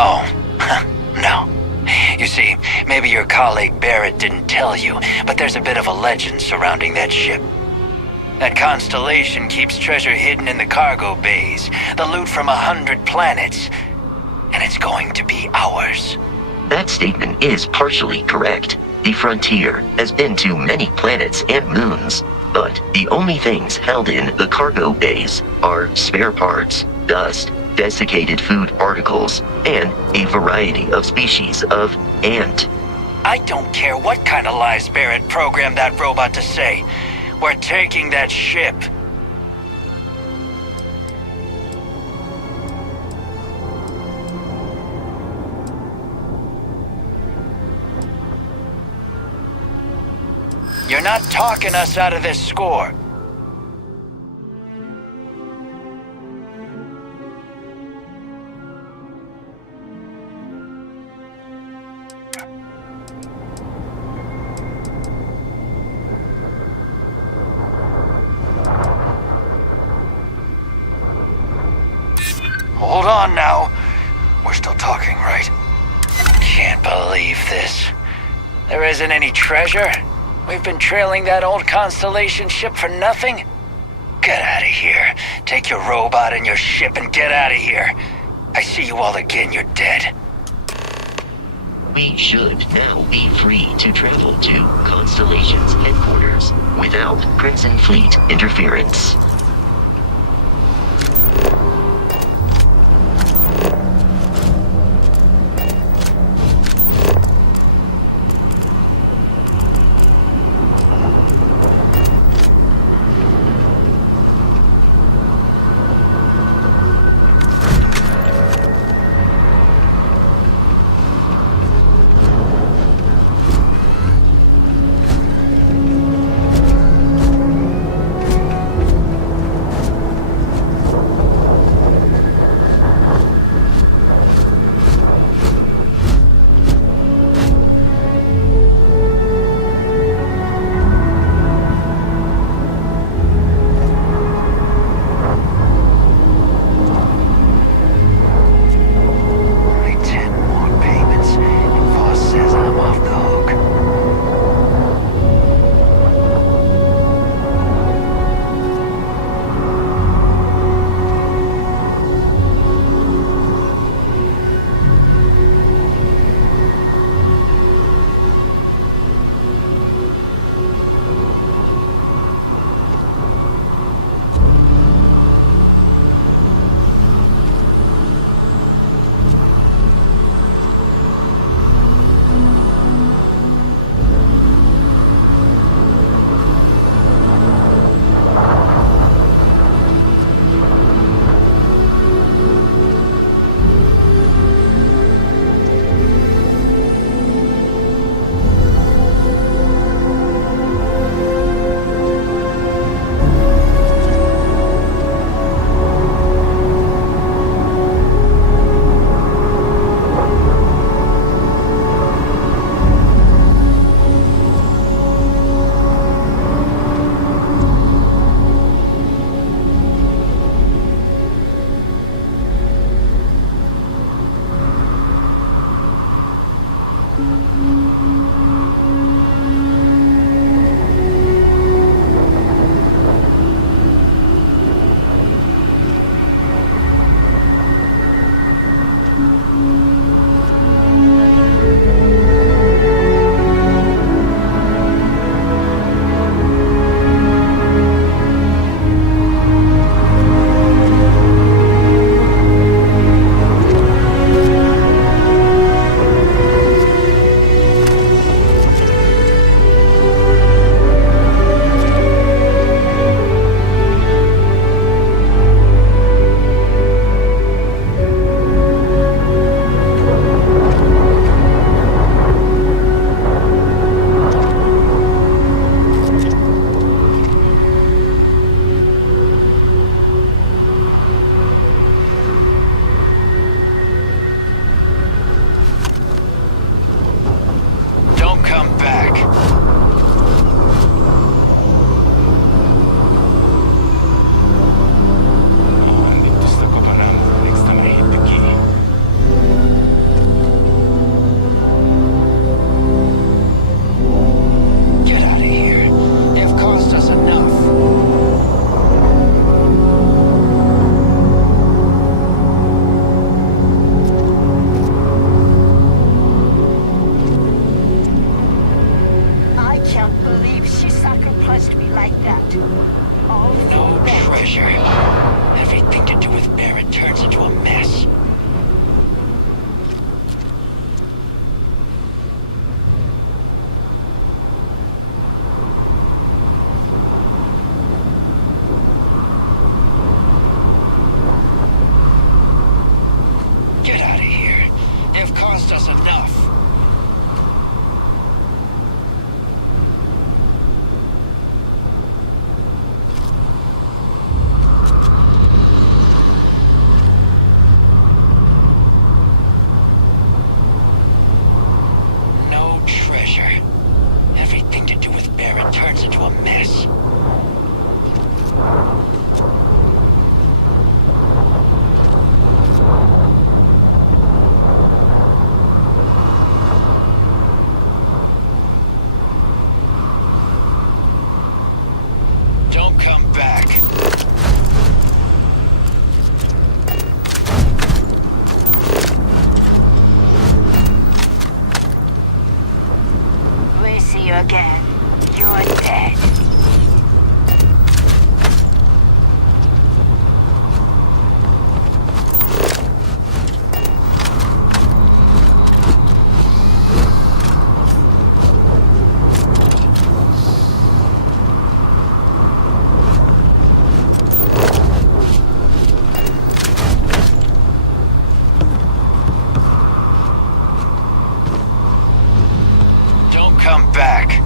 Oh, no. You see, maybe your colleague Barrett didn't tell you, but there's a bit of a legend surrounding that ship. That constellation keeps treasure hidden in the cargo bays, the loot from 100 planets, and it's going to be ours. That statement is partially correct. The Frontier has been to many planets and moons, but the only things held in the cargo bays are spare parts, dust, desiccated food particles, and a variety of species of ant. I don't care what kind of lies Barrett programmed that robot to say. We're taking that ship. You're not talking us out of this score. Hold on now. We're still talking, right? Can't believe this. There isn't any treasure? We've been trailing that old Constellation ship for nothing? Get out of here. Take your robot and your ship and get out of here. I see you all again, you're dead. We should now be free to travel to Constellation's headquarters without Crimson Fleet interference. cost us enough. No treasure. Everything to do with Barrett turns into a mess. Don't come back. We see you again. You're dead. Don't come back.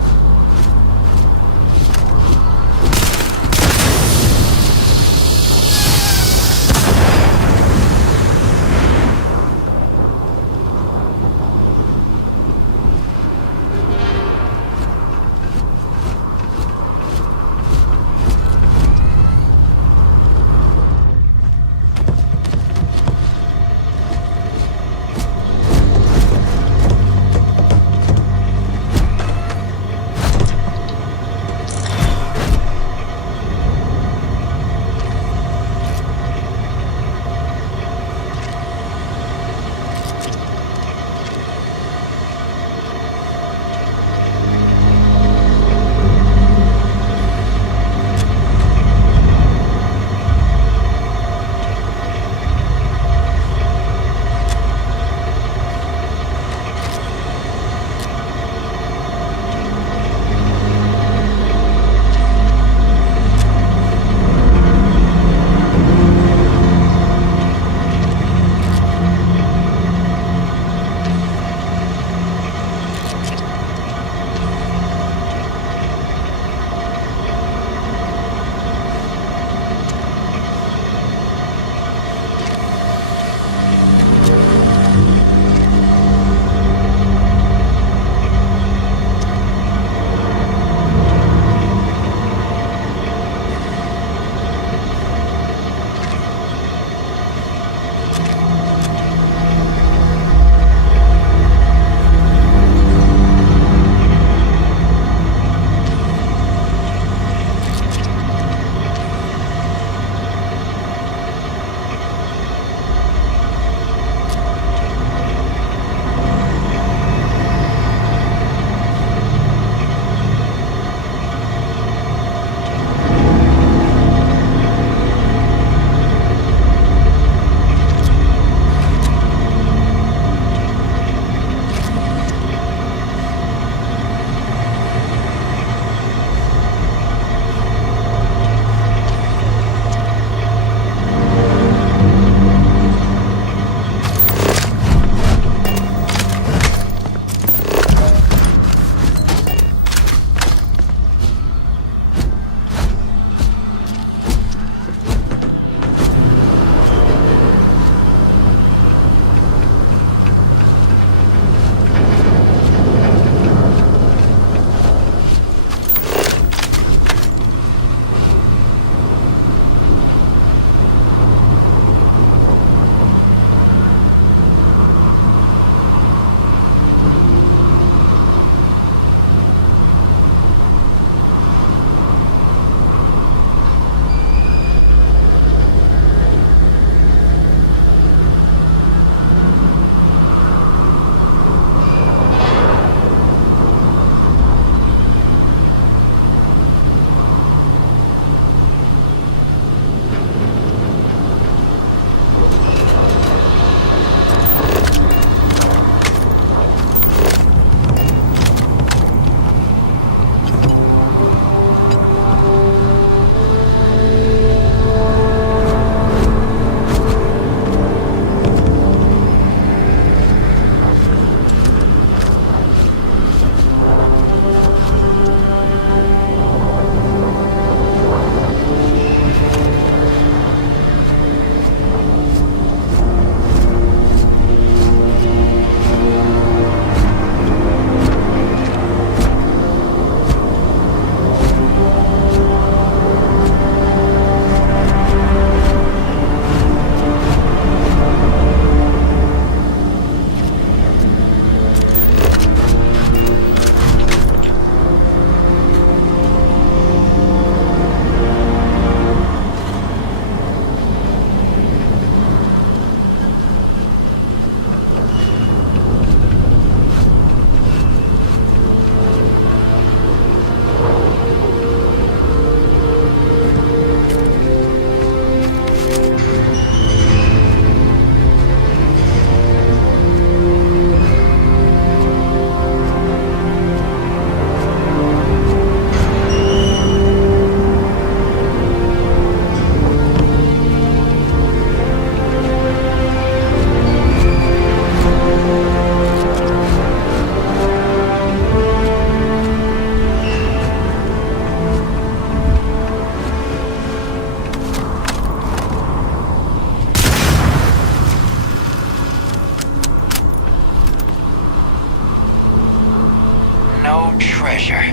no treasure.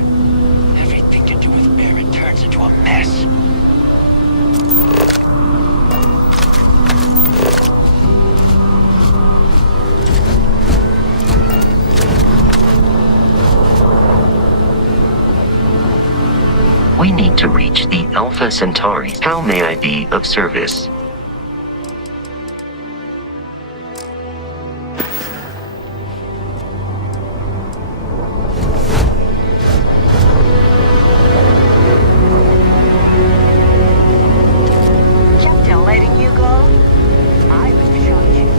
Everything to do with Barrett turns into a mess. We need to reach the Alpha Centauri. How may I be of service? Just letting you go? I would shot you.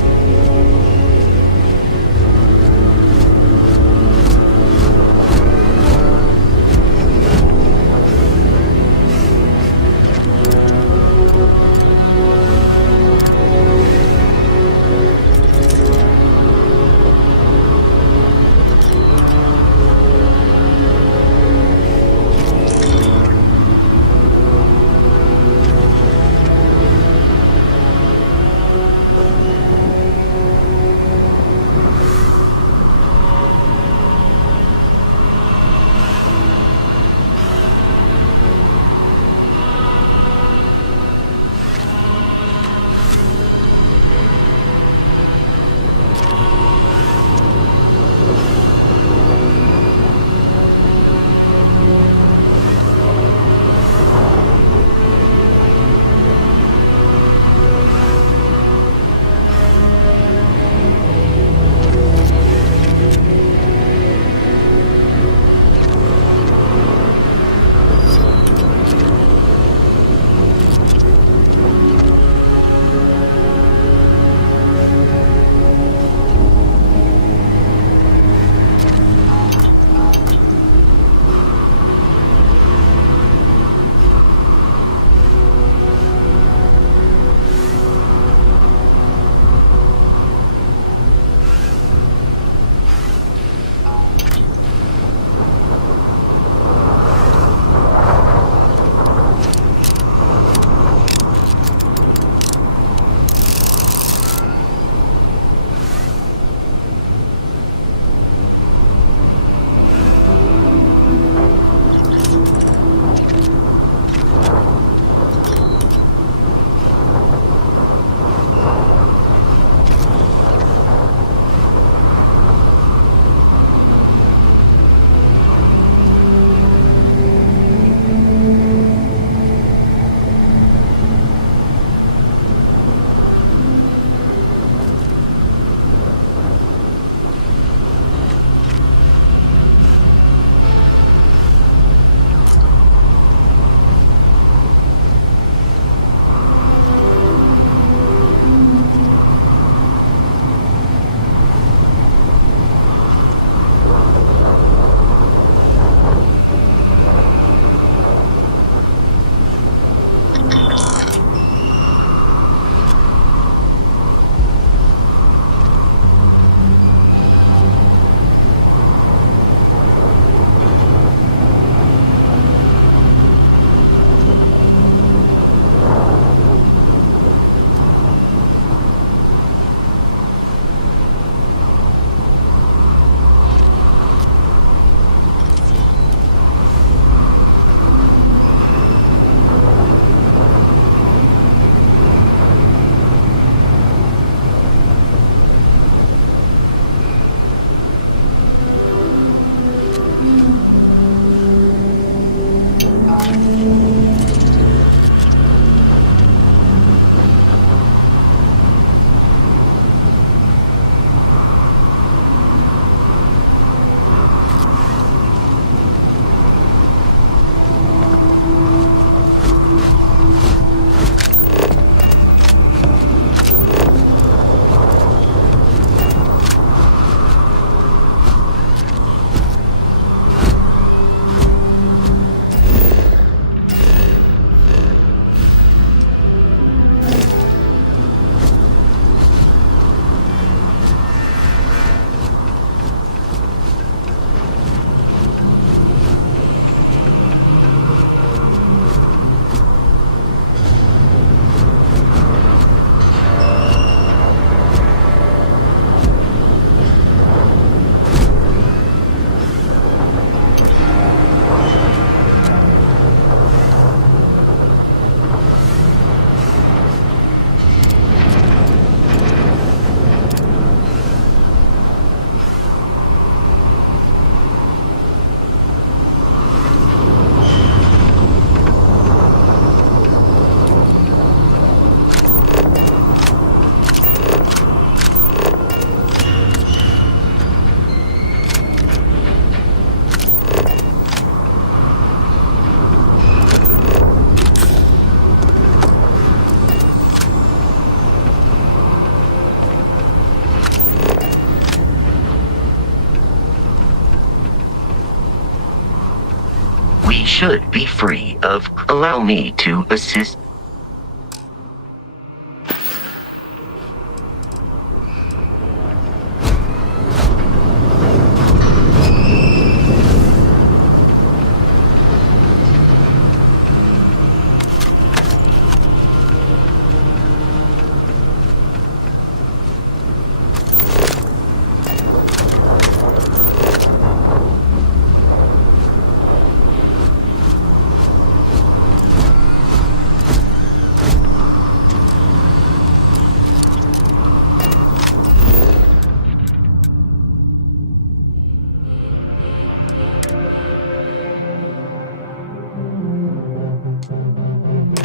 We should be free of... Allow me to assist...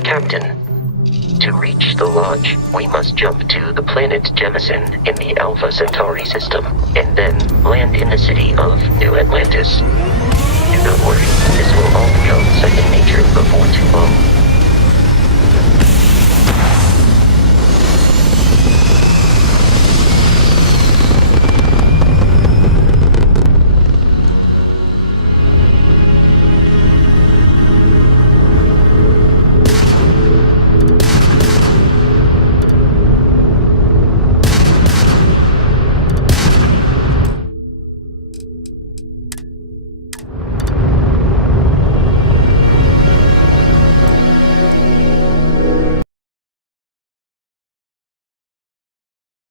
Captain, to reach the Lodge, we must jump to the planet Jemison in the Alpha Centauri system, and then land in the city of New Atlantis. Do not worry, this will all become second nature before too long.